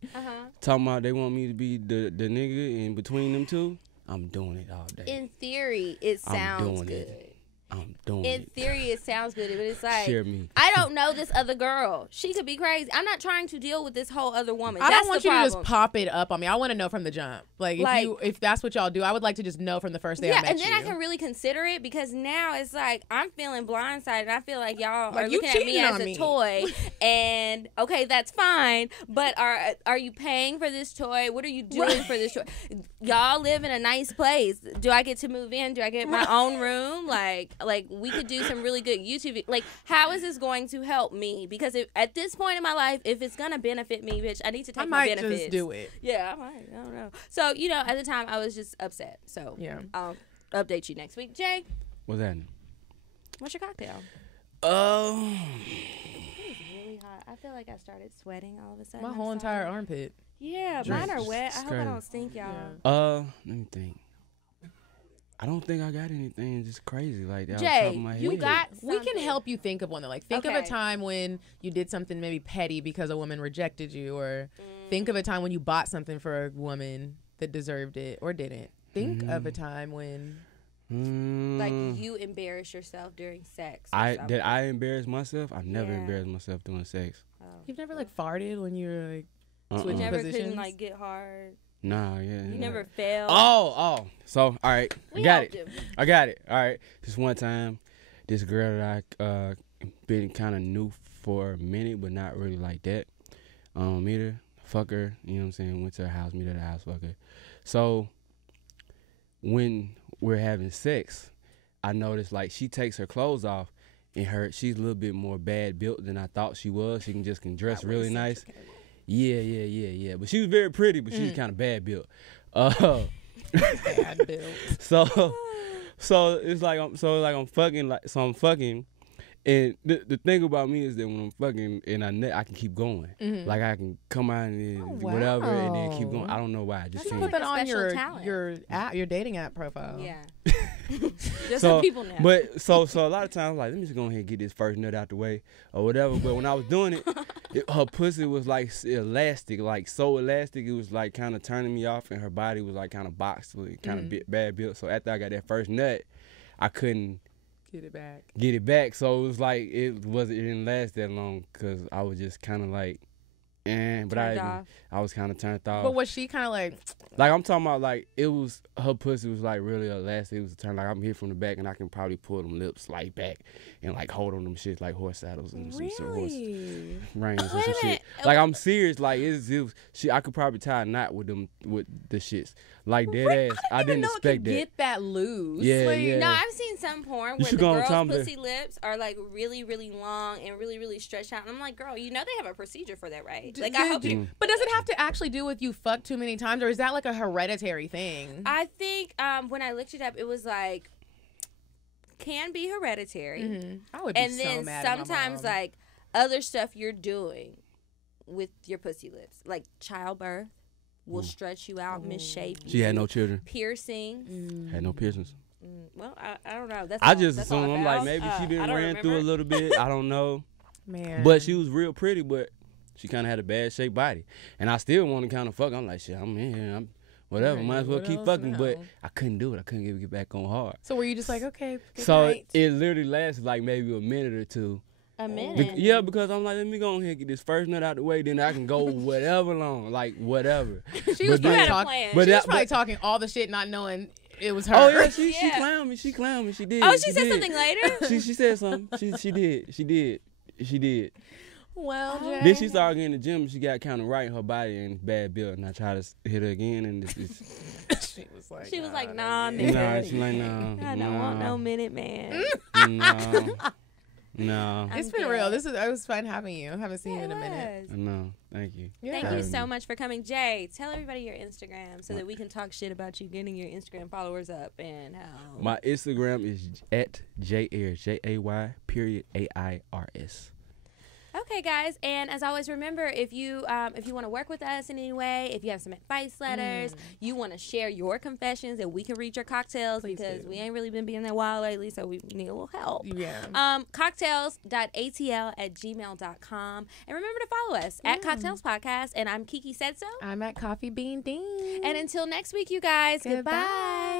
talking about they want me to be the nigga in between them two, I'm doing it all day. In theory, it sounds good. I'm doing in it. theory, it sounds good, but it's like, Share me. I don't know this other girl. She could be crazy. I'm not trying to deal with this whole other woman. I That's don't want the you problem. to just pop it up on me. I want to know from the jump. Like if that's what y'all do, I would like to just know from the first day I met and then you. I can really consider it because now it's like I'm feeling blindsided. I feel like y'all Like, are you looking at me cheating as on a me. toy, and okay, that's fine. But are you paying for this toy? What are you doing for this toy? Y'all live in a nice place. Do I get to move in? Do I get my own room? Like we could do some really good YouTube. Like, how is this going to help me? Because at this point in my life, if it's gonna benefit me, bitch, I need to take my benefits. I might just do it. Yeah, I might. I don't know. So at the time, I was just upset. So yeah, I'll update you next week. Jay, What's that? what's your cocktail? Oh. It was really hot. I feel like I started sweating all of a sudden. My I'm whole sorry. entire armpit. Yeah, Drink. mine are wet. It's I hope I crazy. don't stink, y'all. Let me think. I don't think I got anything just crazy like that. Jay, off the top of my you head. got We can something. help you think of one. Though. Like, think of a Okay. time when you did something maybe petty because a woman rejected you, or think of a time when you bought something for a woman that deserved it or didn't. Think of a time when Like you embarrass yourself during sex. Or Did something. I embarrass myself? I've never Yeah. embarrassed myself doing sex. you've never like farted when you were like You switching never positions. couldn't like get hard. Nah, yeah. You never failed. Oh. So, all right. We I got helped it. him. I got it. All right. This one time, this girl that I been kind of knew for a minute, but not really like that. Meet her, fuck her, you know what I'm saying? Went to her house, meet her at the house, fuck her. So, when we're having sex, I noticed like she takes her clothes off, and she's a little bit more bad built than I thought she was. She can dress really nice. Yeah. But she was very pretty, but she was kind of bad built. Bad built. So it's like I'm fucking, and the thing about me is that when I'm fucking and I can keep going. Like I can come out and whatever, and then keep going. I don't know why. I just You can't. put that a on special talent. your dating app profile. Yeah. Just so people know. But so a lot of times I'm like, let me just go ahead and get this first nut out the way or whatever. But when I was doing it, her pussy was like elastic, like so elastic. It was like kind of turning me off, and her body was like kind of boxed, kind of bad built. So after I got that first nut, I couldn't Get it back. So it was like it didn't last that long because I was just kind of like, but I was kind of turned off. But was she kind of like I'm talking about like it was her pussy was like really elastic. It was turned like I'm here from the back and I can probably pull them lips like back and like hold on them shits like horse saddles and some sort of horse reins and some shit. Like I'm serious. Like I could probably tie a knot with the shits. Like dead ass. I didn't expect that. Get that loose. Yeah, like, yeah. No, I've seen some porn where the girls' pussy lips are like really, really long and really, really stretched out. And I'm like, girl, they have a procedure for that, right? Like, I hope you. But does it have to actually do with you fuck too many times, or is that like a hereditary thing? I think when I looked it up, it was like can be hereditary. I would be and so then mad at my sometimes mom. like other stuff you're doing with your pussy lips, like childbirth will stretch you out, misshape you. She had no children. Piercings. Had no piercings. Well, I don't know. I just assume I'm like maybe she didn't ran through a little bit. I don't know. Man. But she was real pretty, but she kind of had a bad shaped body, and I still want to kind of fuck. I'm like, shit, I'm in here. I'm whatever. Right, Might as well what keep else fucking. now? But I couldn't do it. I couldn't get back on hard. So were you just like, okay, good So night? it literally lasted like maybe a minute or two. A minute. Yeah, because I'm like, let me go ahead and get this first nut out the way, then I can go whatever long, like whatever. She was But probably, probably talking all the shit, not knowing it was her. Oh yeah, she clowned me. She clowned me. She did. Oh, she said something later? She said something. She did. Well, Jay. Then she started getting in the gym. She got kind of right in her body and bad build, and I tried to hit her again, and she was like, nah, nah, nigga. she's like, nah. I don't want no minute man. No. It's been real. It was fun having you. I haven't seen you in a minute. No, thank you. Yeah. Thank you so much for coming. Jay, tell everybody your Instagram so that we can talk shit about you getting your Instagram followers up and how. My Instagram is @jayairs, JAY_AIRS. Okay, guys, and as always, remember if you want to work with us in any way, if you have some advice letters, you want to share your confessions, and we can read your cocktails because we ain't really been being that wild lately, so we need a little help. Yeah. Cocktales.atl@gmail.com, and remember to follow us at Cocktails Podcast. And I'm Kiki Said So. I'm at Coffee Bean Dean. And until next week, you guys. Goodbye.